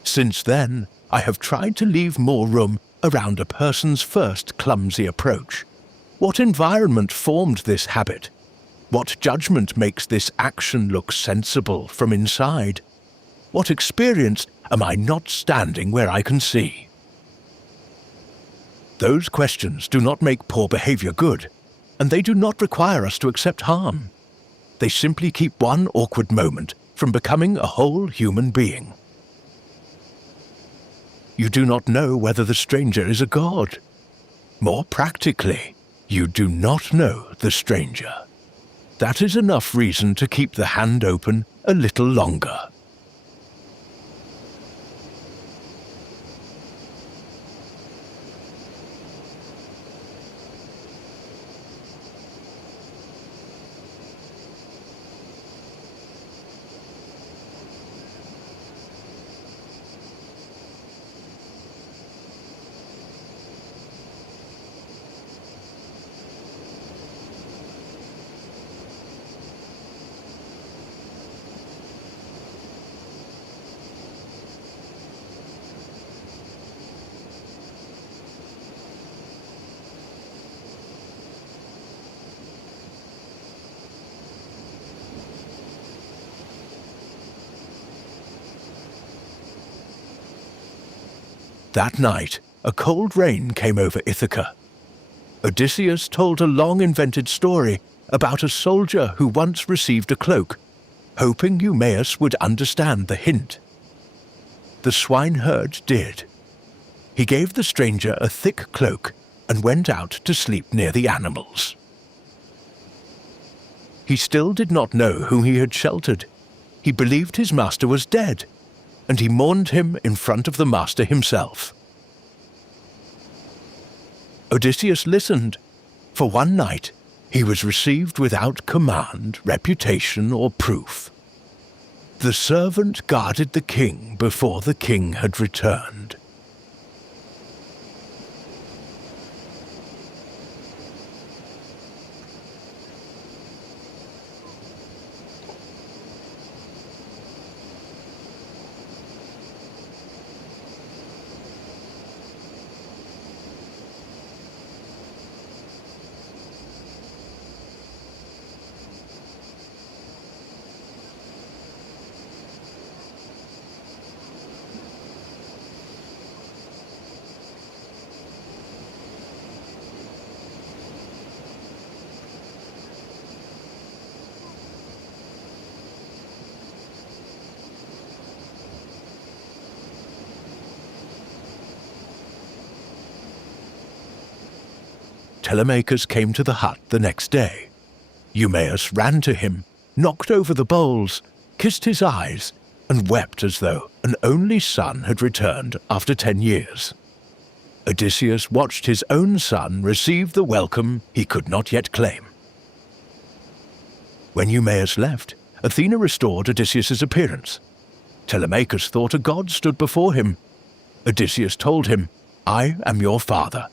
Since then, I have tried to leave more room around a person's first clumsy approach. What environment formed this habit? What judgment makes this action look sensible from inside? What experience am I not standing where I can see? Those questions do not make poor behavior good, and they do not require us to accept harm. They simply keep one awkward moment from becoming a whole human being. You do not know whether the stranger is a god. More practically, you do not know the stranger. That is enough reason to keep the hand open a little longer. That night, a cold rain came over Ithaca. Odysseus told a long-invented story about a soldier who once received a cloak, hoping Eumaeus would understand the hint. The swineherd did. He gave the stranger a thick cloak and went out to sleep near the animals. He still did not know who he had sheltered. He believed his master was dead, and he mourned him in front of the master himself. Odysseus listened. For one night, he was received without command, reputation, or proof. The servant guarded the king before the king had returned. Telemachus came to the hut the next day. Eumaeus ran to him, knocked over the bowls, kissed his eyes, and wept as though an only son had returned after 10 years. Odysseus watched his own son receive the welcome he could not yet claim. When Eumaeus left, Athena restored Odysseus's appearance. Telemachus thought a god stood before him. Odysseus told him, "I am your father."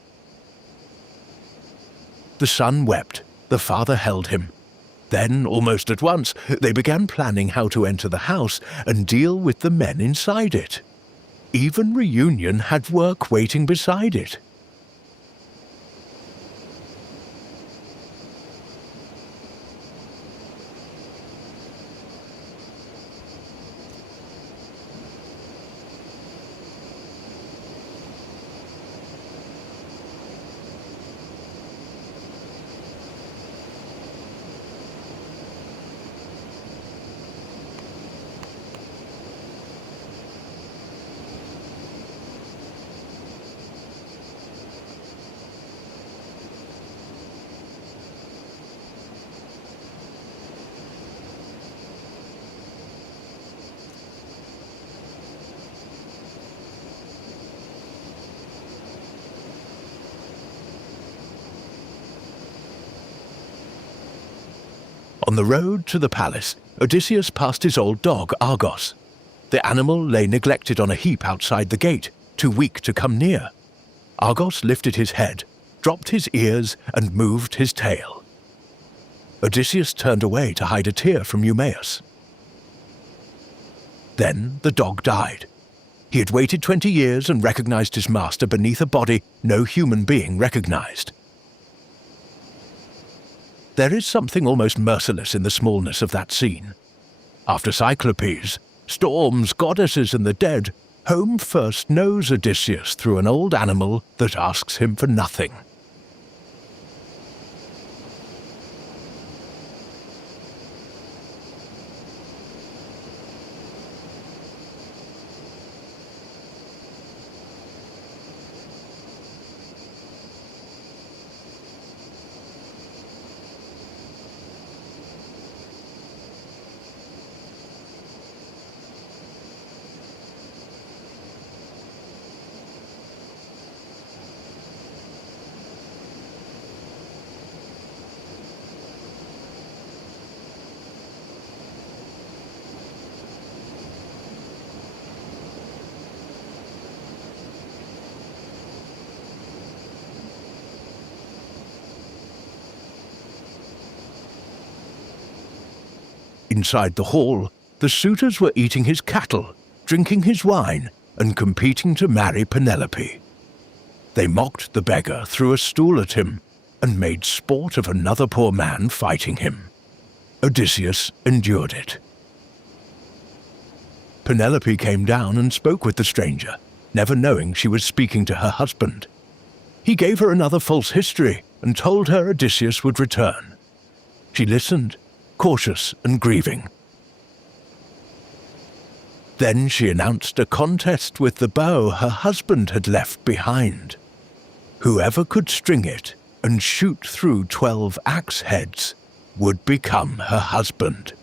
The son wept, the father held him. Then, almost at once, they began planning how to enter the house and deal with the men inside it. Even reunion had work waiting beside it. On the road to the palace, Odysseus passed his old dog, Argos. The animal lay neglected on a heap outside the gate, too weak to come near. Argos lifted his head, dropped his ears, and moved his tail. Odysseus turned away to hide a tear from Eumaeus. Then the dog died. He had waited 20 years and recognized his master beneath a body no human being recognized. There is something almost merciless in the smallness of that scene. After Cyclops, storms, goddesses, and the dead, home first knows Odysseus through an old animal that asks him for nothing. Inside the hall, the suitors were eating his cattle, drinking his wine, and competing to marry Penelope. They mocked the beggar, threw a stool at him, and made sport of another poor man fighting him. Odysseus endured it. Penelope came down and spoke with the stranger, never knowing she was speaking to her husband. He gave her another false history and told her Odysseus would return. She listened, cautious and grieving. Then she announced a contest with the bow her husband had left behind. Whoever could string it and shoot through 12 axe heads would become her husband.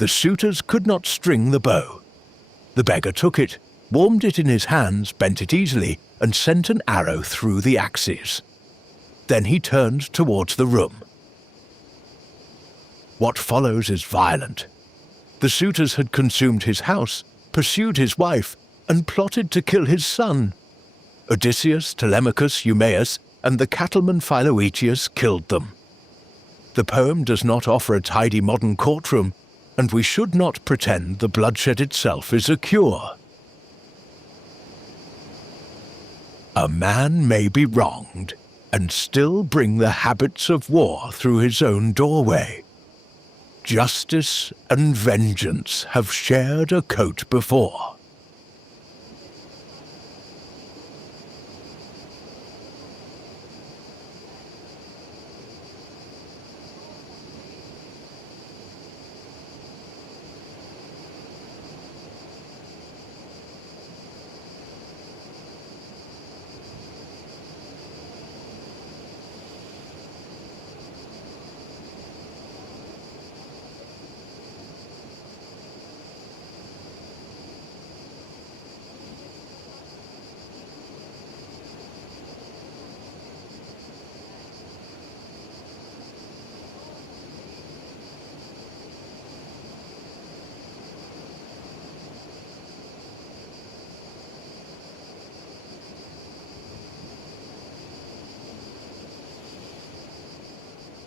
The suitors could not string the bow. The beggar took it, warmed it in his hands, bent it easily, and sent an arrow through the axes. Then he turned towards the room. What follows is violent. The suitors had consumed his house, pursued his wife, and plotted to kill his son. Odysseus, Telemachus, Eumaeus, and the cattleman Philoetius killed them. The poem does not offer a tidy modern courtroom, and we should not pretend the bloodshed itself is a cure. A man may be wronged and still bring the habits of war through his own doorway. Justice and vengeance have shared a coat before.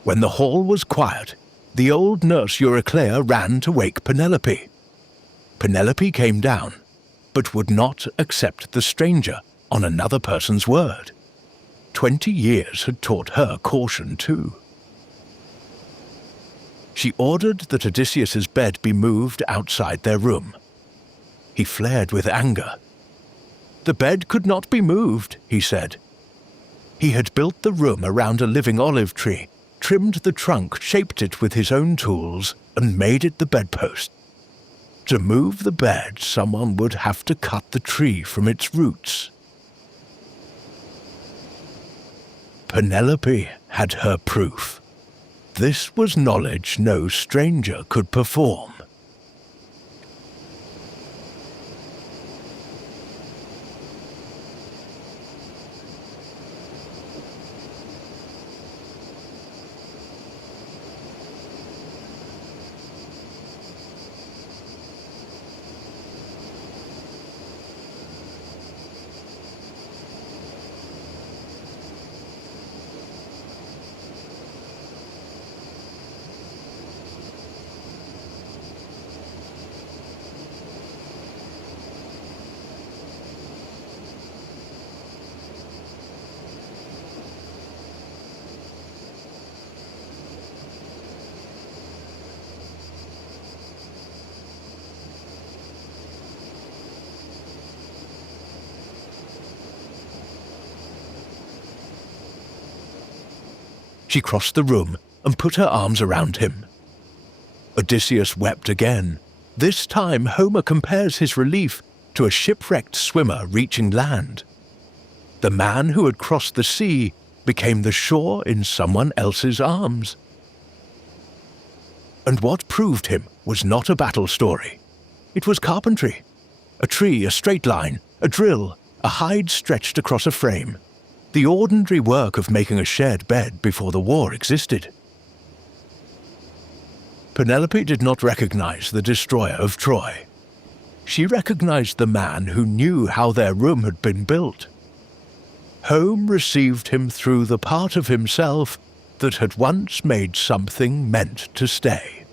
When the hall was quiet, the old nurse Euryclea ran to wake Penelope. Penelope came down, but would not accept the stranger on another person's word. 20 years had taught her caution too. She ordered that Odysseus's bed be moved outside their room. He flared with anger. The bed could not be moved, he said. He had built the room around a living olive tree, trimmed the trunk, shaped it with his own tools, and made it the bedpost. To move the bed, someone would have to cut the tree from its roots. Penelope had her proof. This was knowledge no stranger could perform. She crossed the room and put her arms around him. Odysseus wept again. This time Homer compares his relief to a shipwrecked swimmer reaching land. The man who had crossed the sea became the shore in someone else's arms. And what proved him was not a battle story. It was carpentry. A tree, a straight line, a drill, a hide stretched across a frame. The ordinary work of making a shared bed before the war existed. Penelope did not recognize the destroyer of Troy. She recognized the man who knew how their room had been built. Home received him through the part of himself that had once made something meant to stay.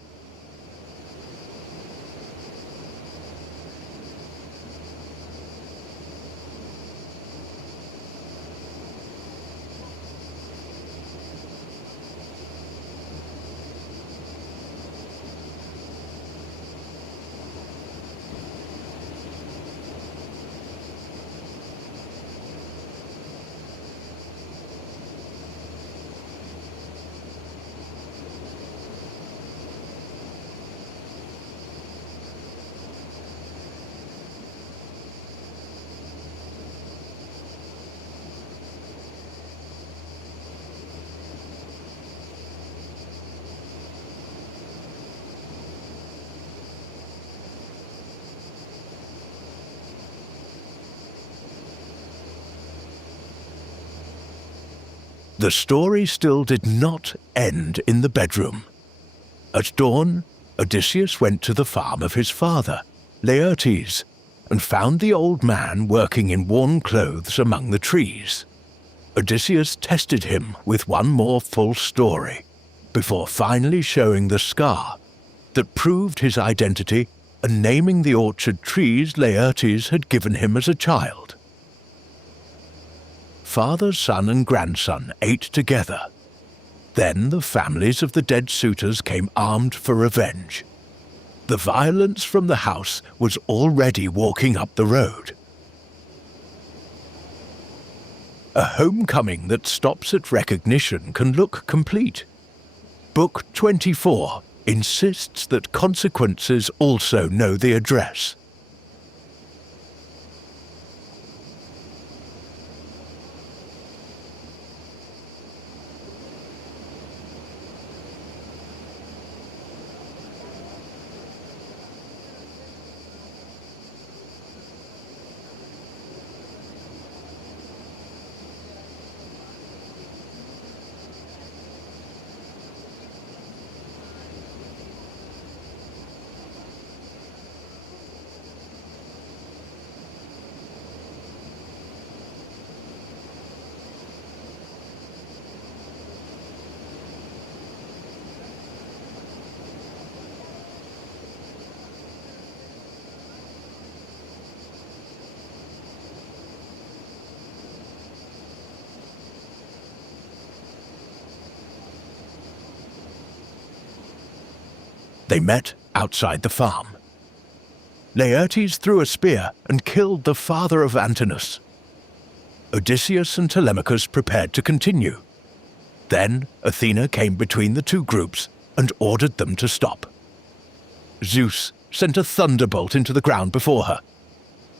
The story still did not end in the bedroom. At dawn, Odysseus went to the farm of his father, Laertes, and found the old man working in worn clothes among the trees. Odysseus tested him with one more full story, before finally showing the scar that proved his identity and naming the orchard trees Laertes had given him as a child. Father, son, and grandson ate together. Then the families of the dead suitors came armed for revenge. The violence from the house was already walking up the road. A homecoming that stops at recognition can look complete. Book 24 insists that consequences also know the address. They met outside the farm. Laertes threw a spear and killed the father of Antinous. Odysseus and Telemachus prepared to continue. Then Athena came between the two groups and ordered them to stop. Zeus sent a thunderbolt into the ground before her.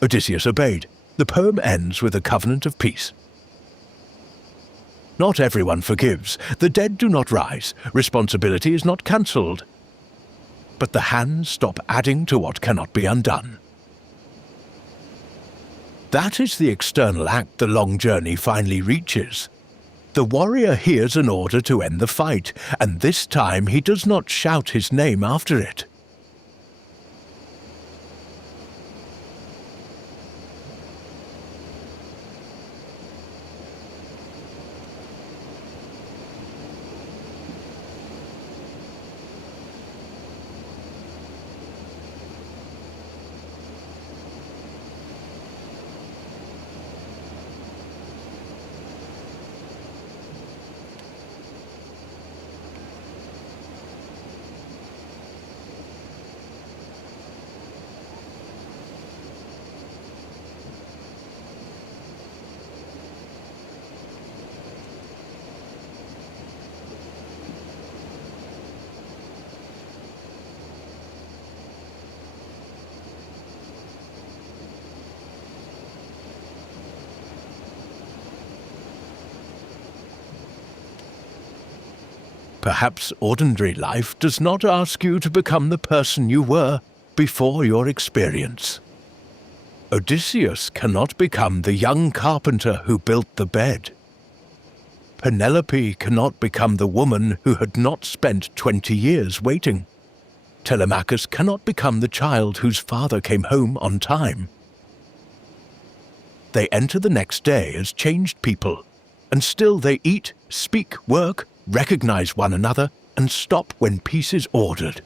Odysseus obeyed. The poem ends with a covenant of peace. Not everyone forgives. The dead do not rise. Responsibility is not cancelled. But the hands stop adding to what cannot be undone. That is the external act the long journey finally reaches. The warrior hears an order to end the fight, and this time he does not shout his name after it. Perhaps ordinary life does not ask you to become the person you were before your experience. Odysseus cannot become the young carpenter who built the bed. Penelope cannot become the woman who had not spent 20 years waiting. Telemachus cannot become the child whose father came home on time. They enter the next day as changed people, and still they eat, speak, work, recognize one another, and stop when peace is ordered.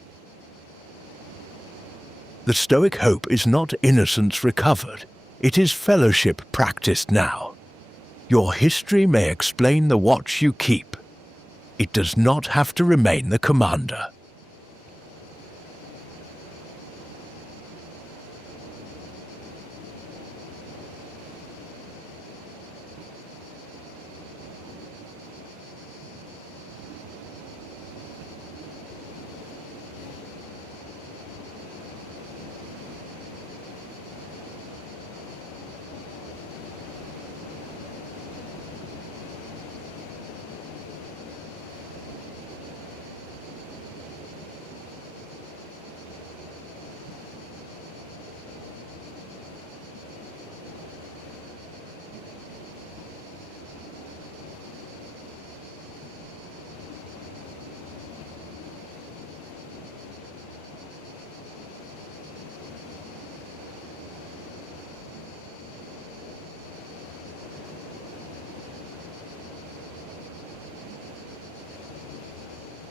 The Stoic hope is not innocence recovered, it is fellowship practiced now. Your history may explain the watch you keep. It does not have to remain the commander.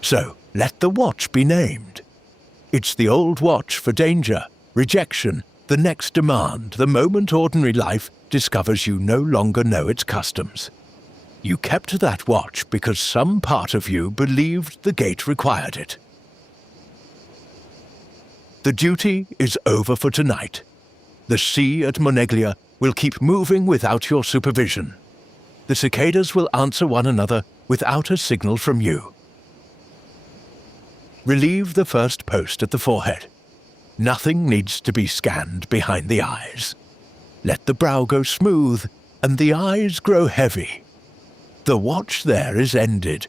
So, let the watch be named. It's the old watch for danger, rejection, the next demand, the moment ordinary life discovers you no longer know its customs. You kept that watch because some part of you believed the gate required it. The duty is over for tonight. The sea at Moneglia will keep moving without your supervision. The cicadas will answer one another without a signal from you. Relieve the first post at the forehead. Nothing needs to be scanned behind the eyes. Let the brow go smooth and the eyes grow heavy. The watch there is ended.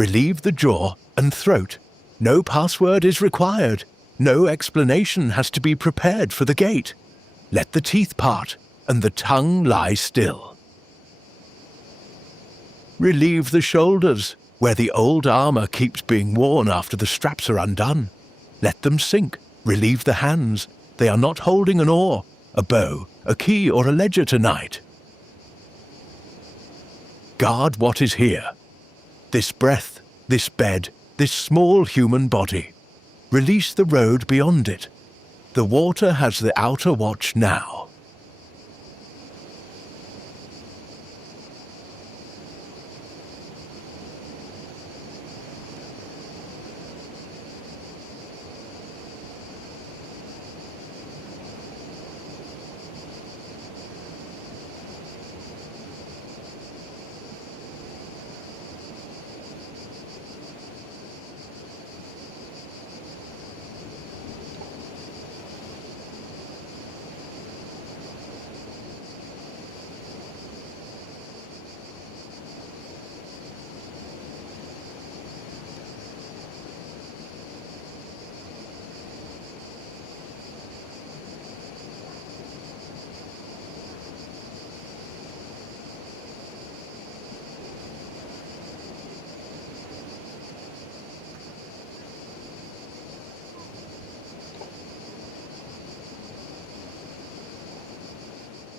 Relieve the jaw and throat. No password is required. No explanation has to be prepared for the gate. Let the teeth part and the tongue lie still. Relieve the shoulders, where the old armor keeps being worn after the straps are undone. Let them sink. Relieve the hands. They are not holding an oar, a bow, a key, or a ledger tonight. Guard what is here. This breath, this bed, this small human body. Release the road beyond it. The water has the outer watch now.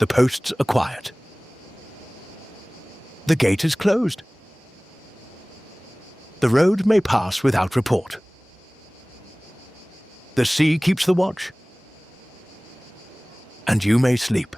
The posts are quiet. The gate is closed. The road may pass without report. The sea keeps the watch, and you may sleep.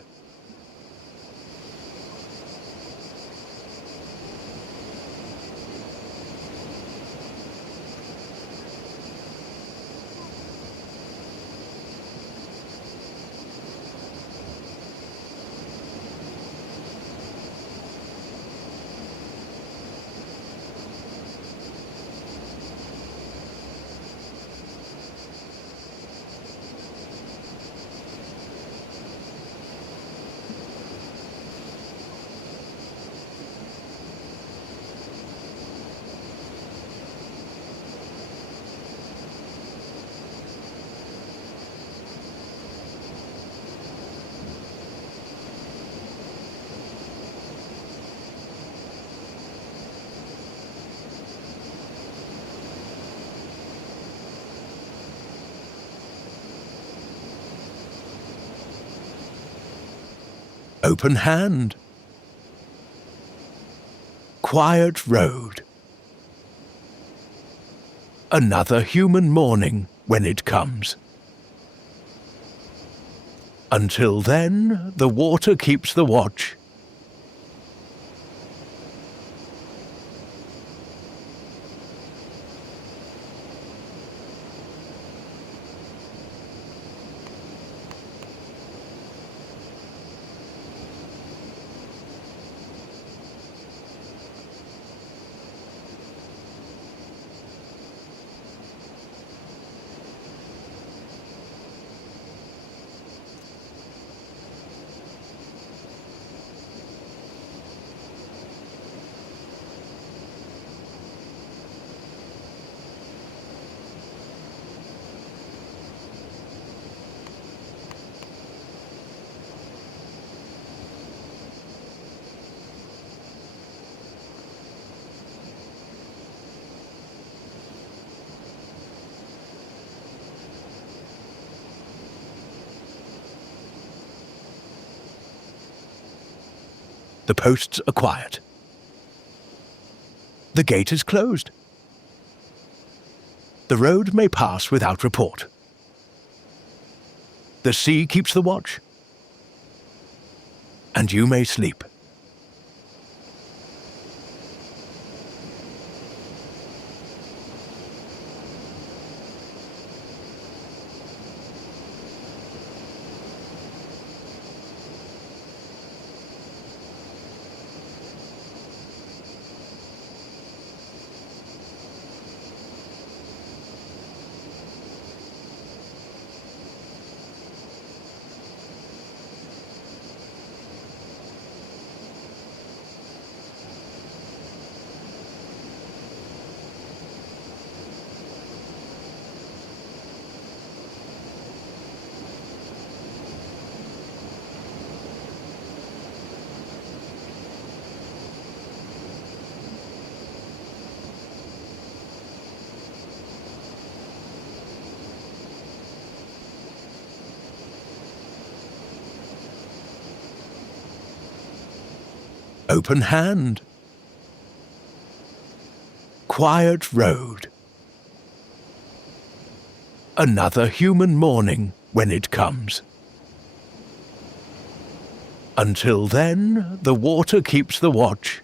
Open hand. Quiet road. Another human morning when it comes. Until then, the water keeps the watch. The posts are quiet. The gate is closed. The road may pass without report. The sea keeps the watch, and you may sleep. Open hand. Quiet road. Another human morning when it comes. Until then, the water keeps the watch.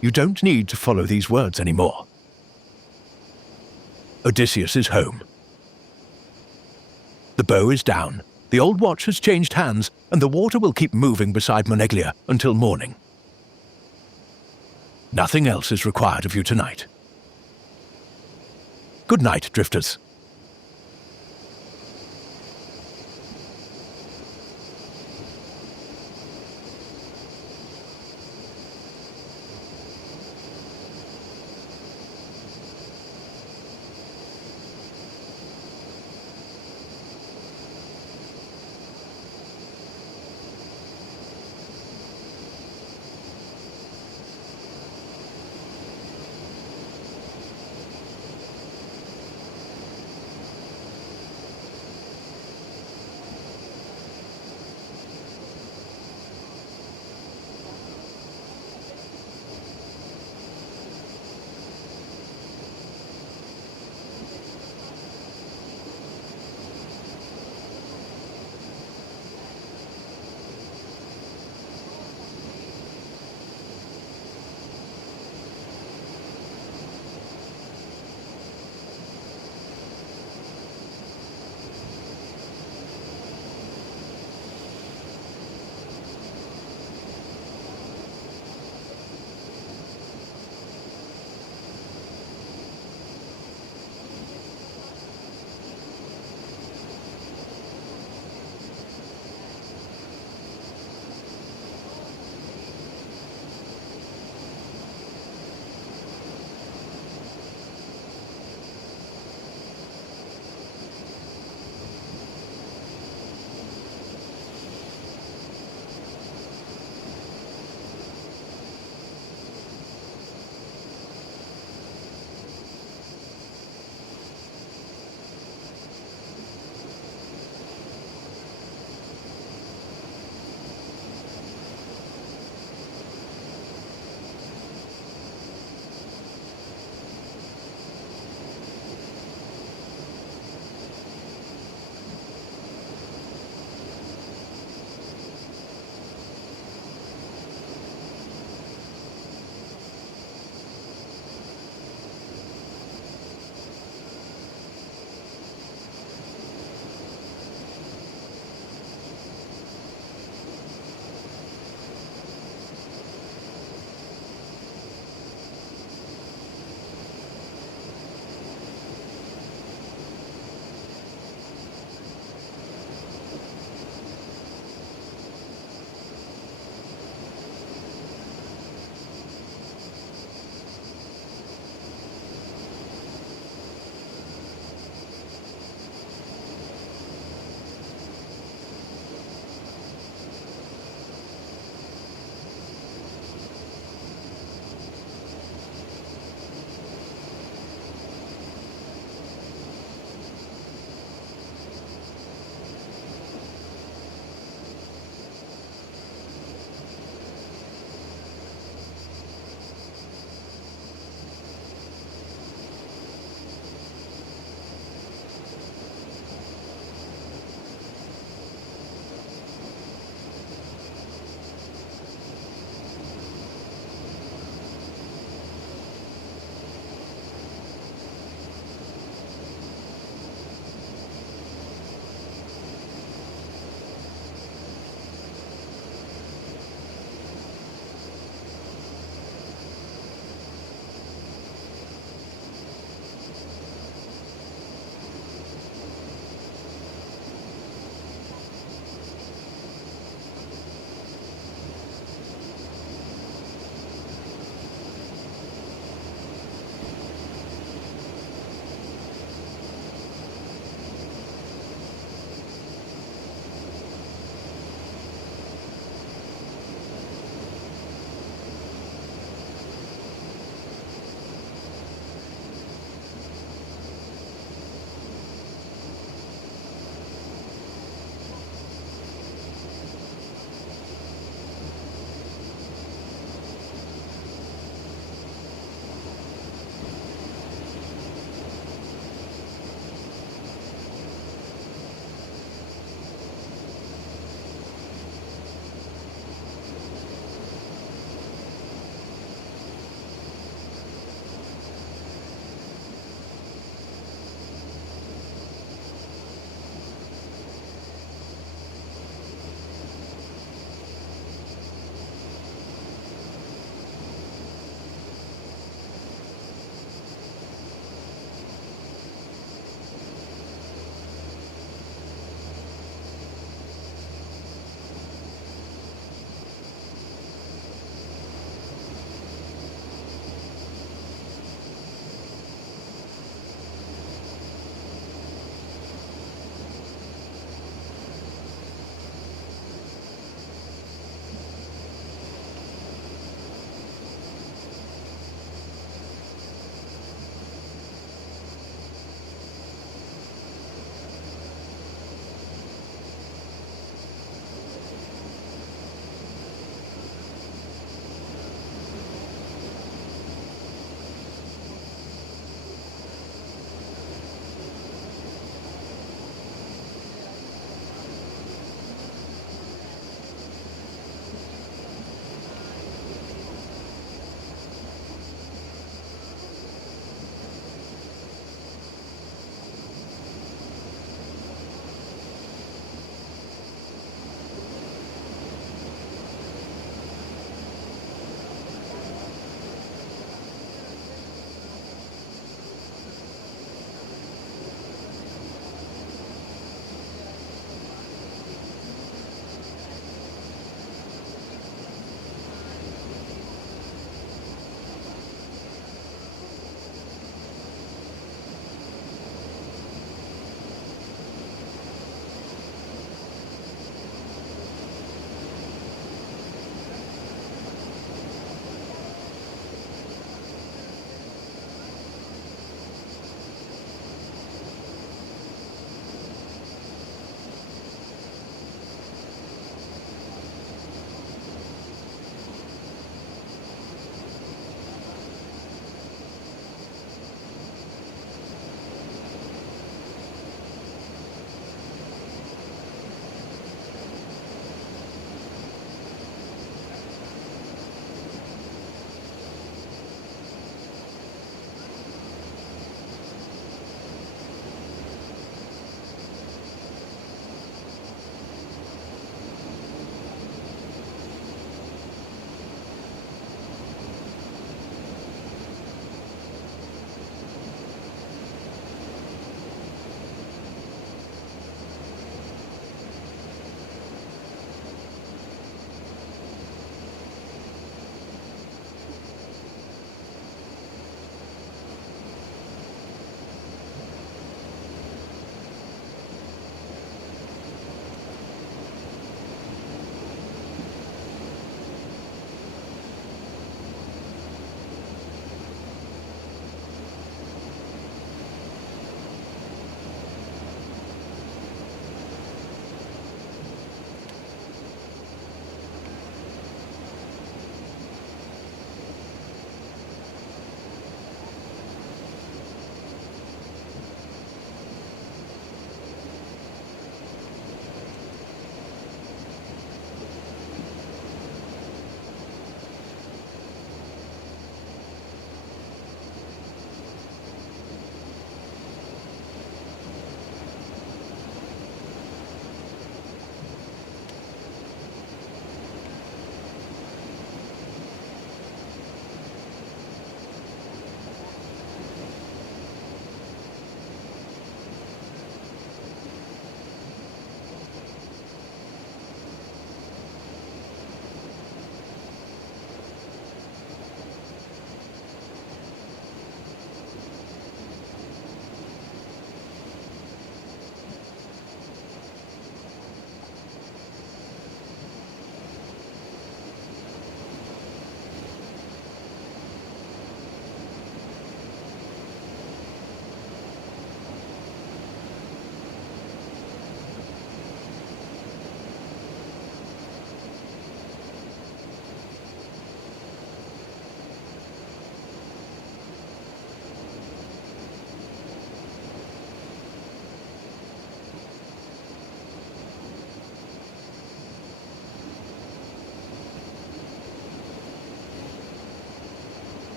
You don't need to follow these words anymore. Odysseus is home. The bow is down, the old watch has changed hands, and the water will keep moving beside Moneglia until morning. Nothing else is required of you tonight. Good night, drifters.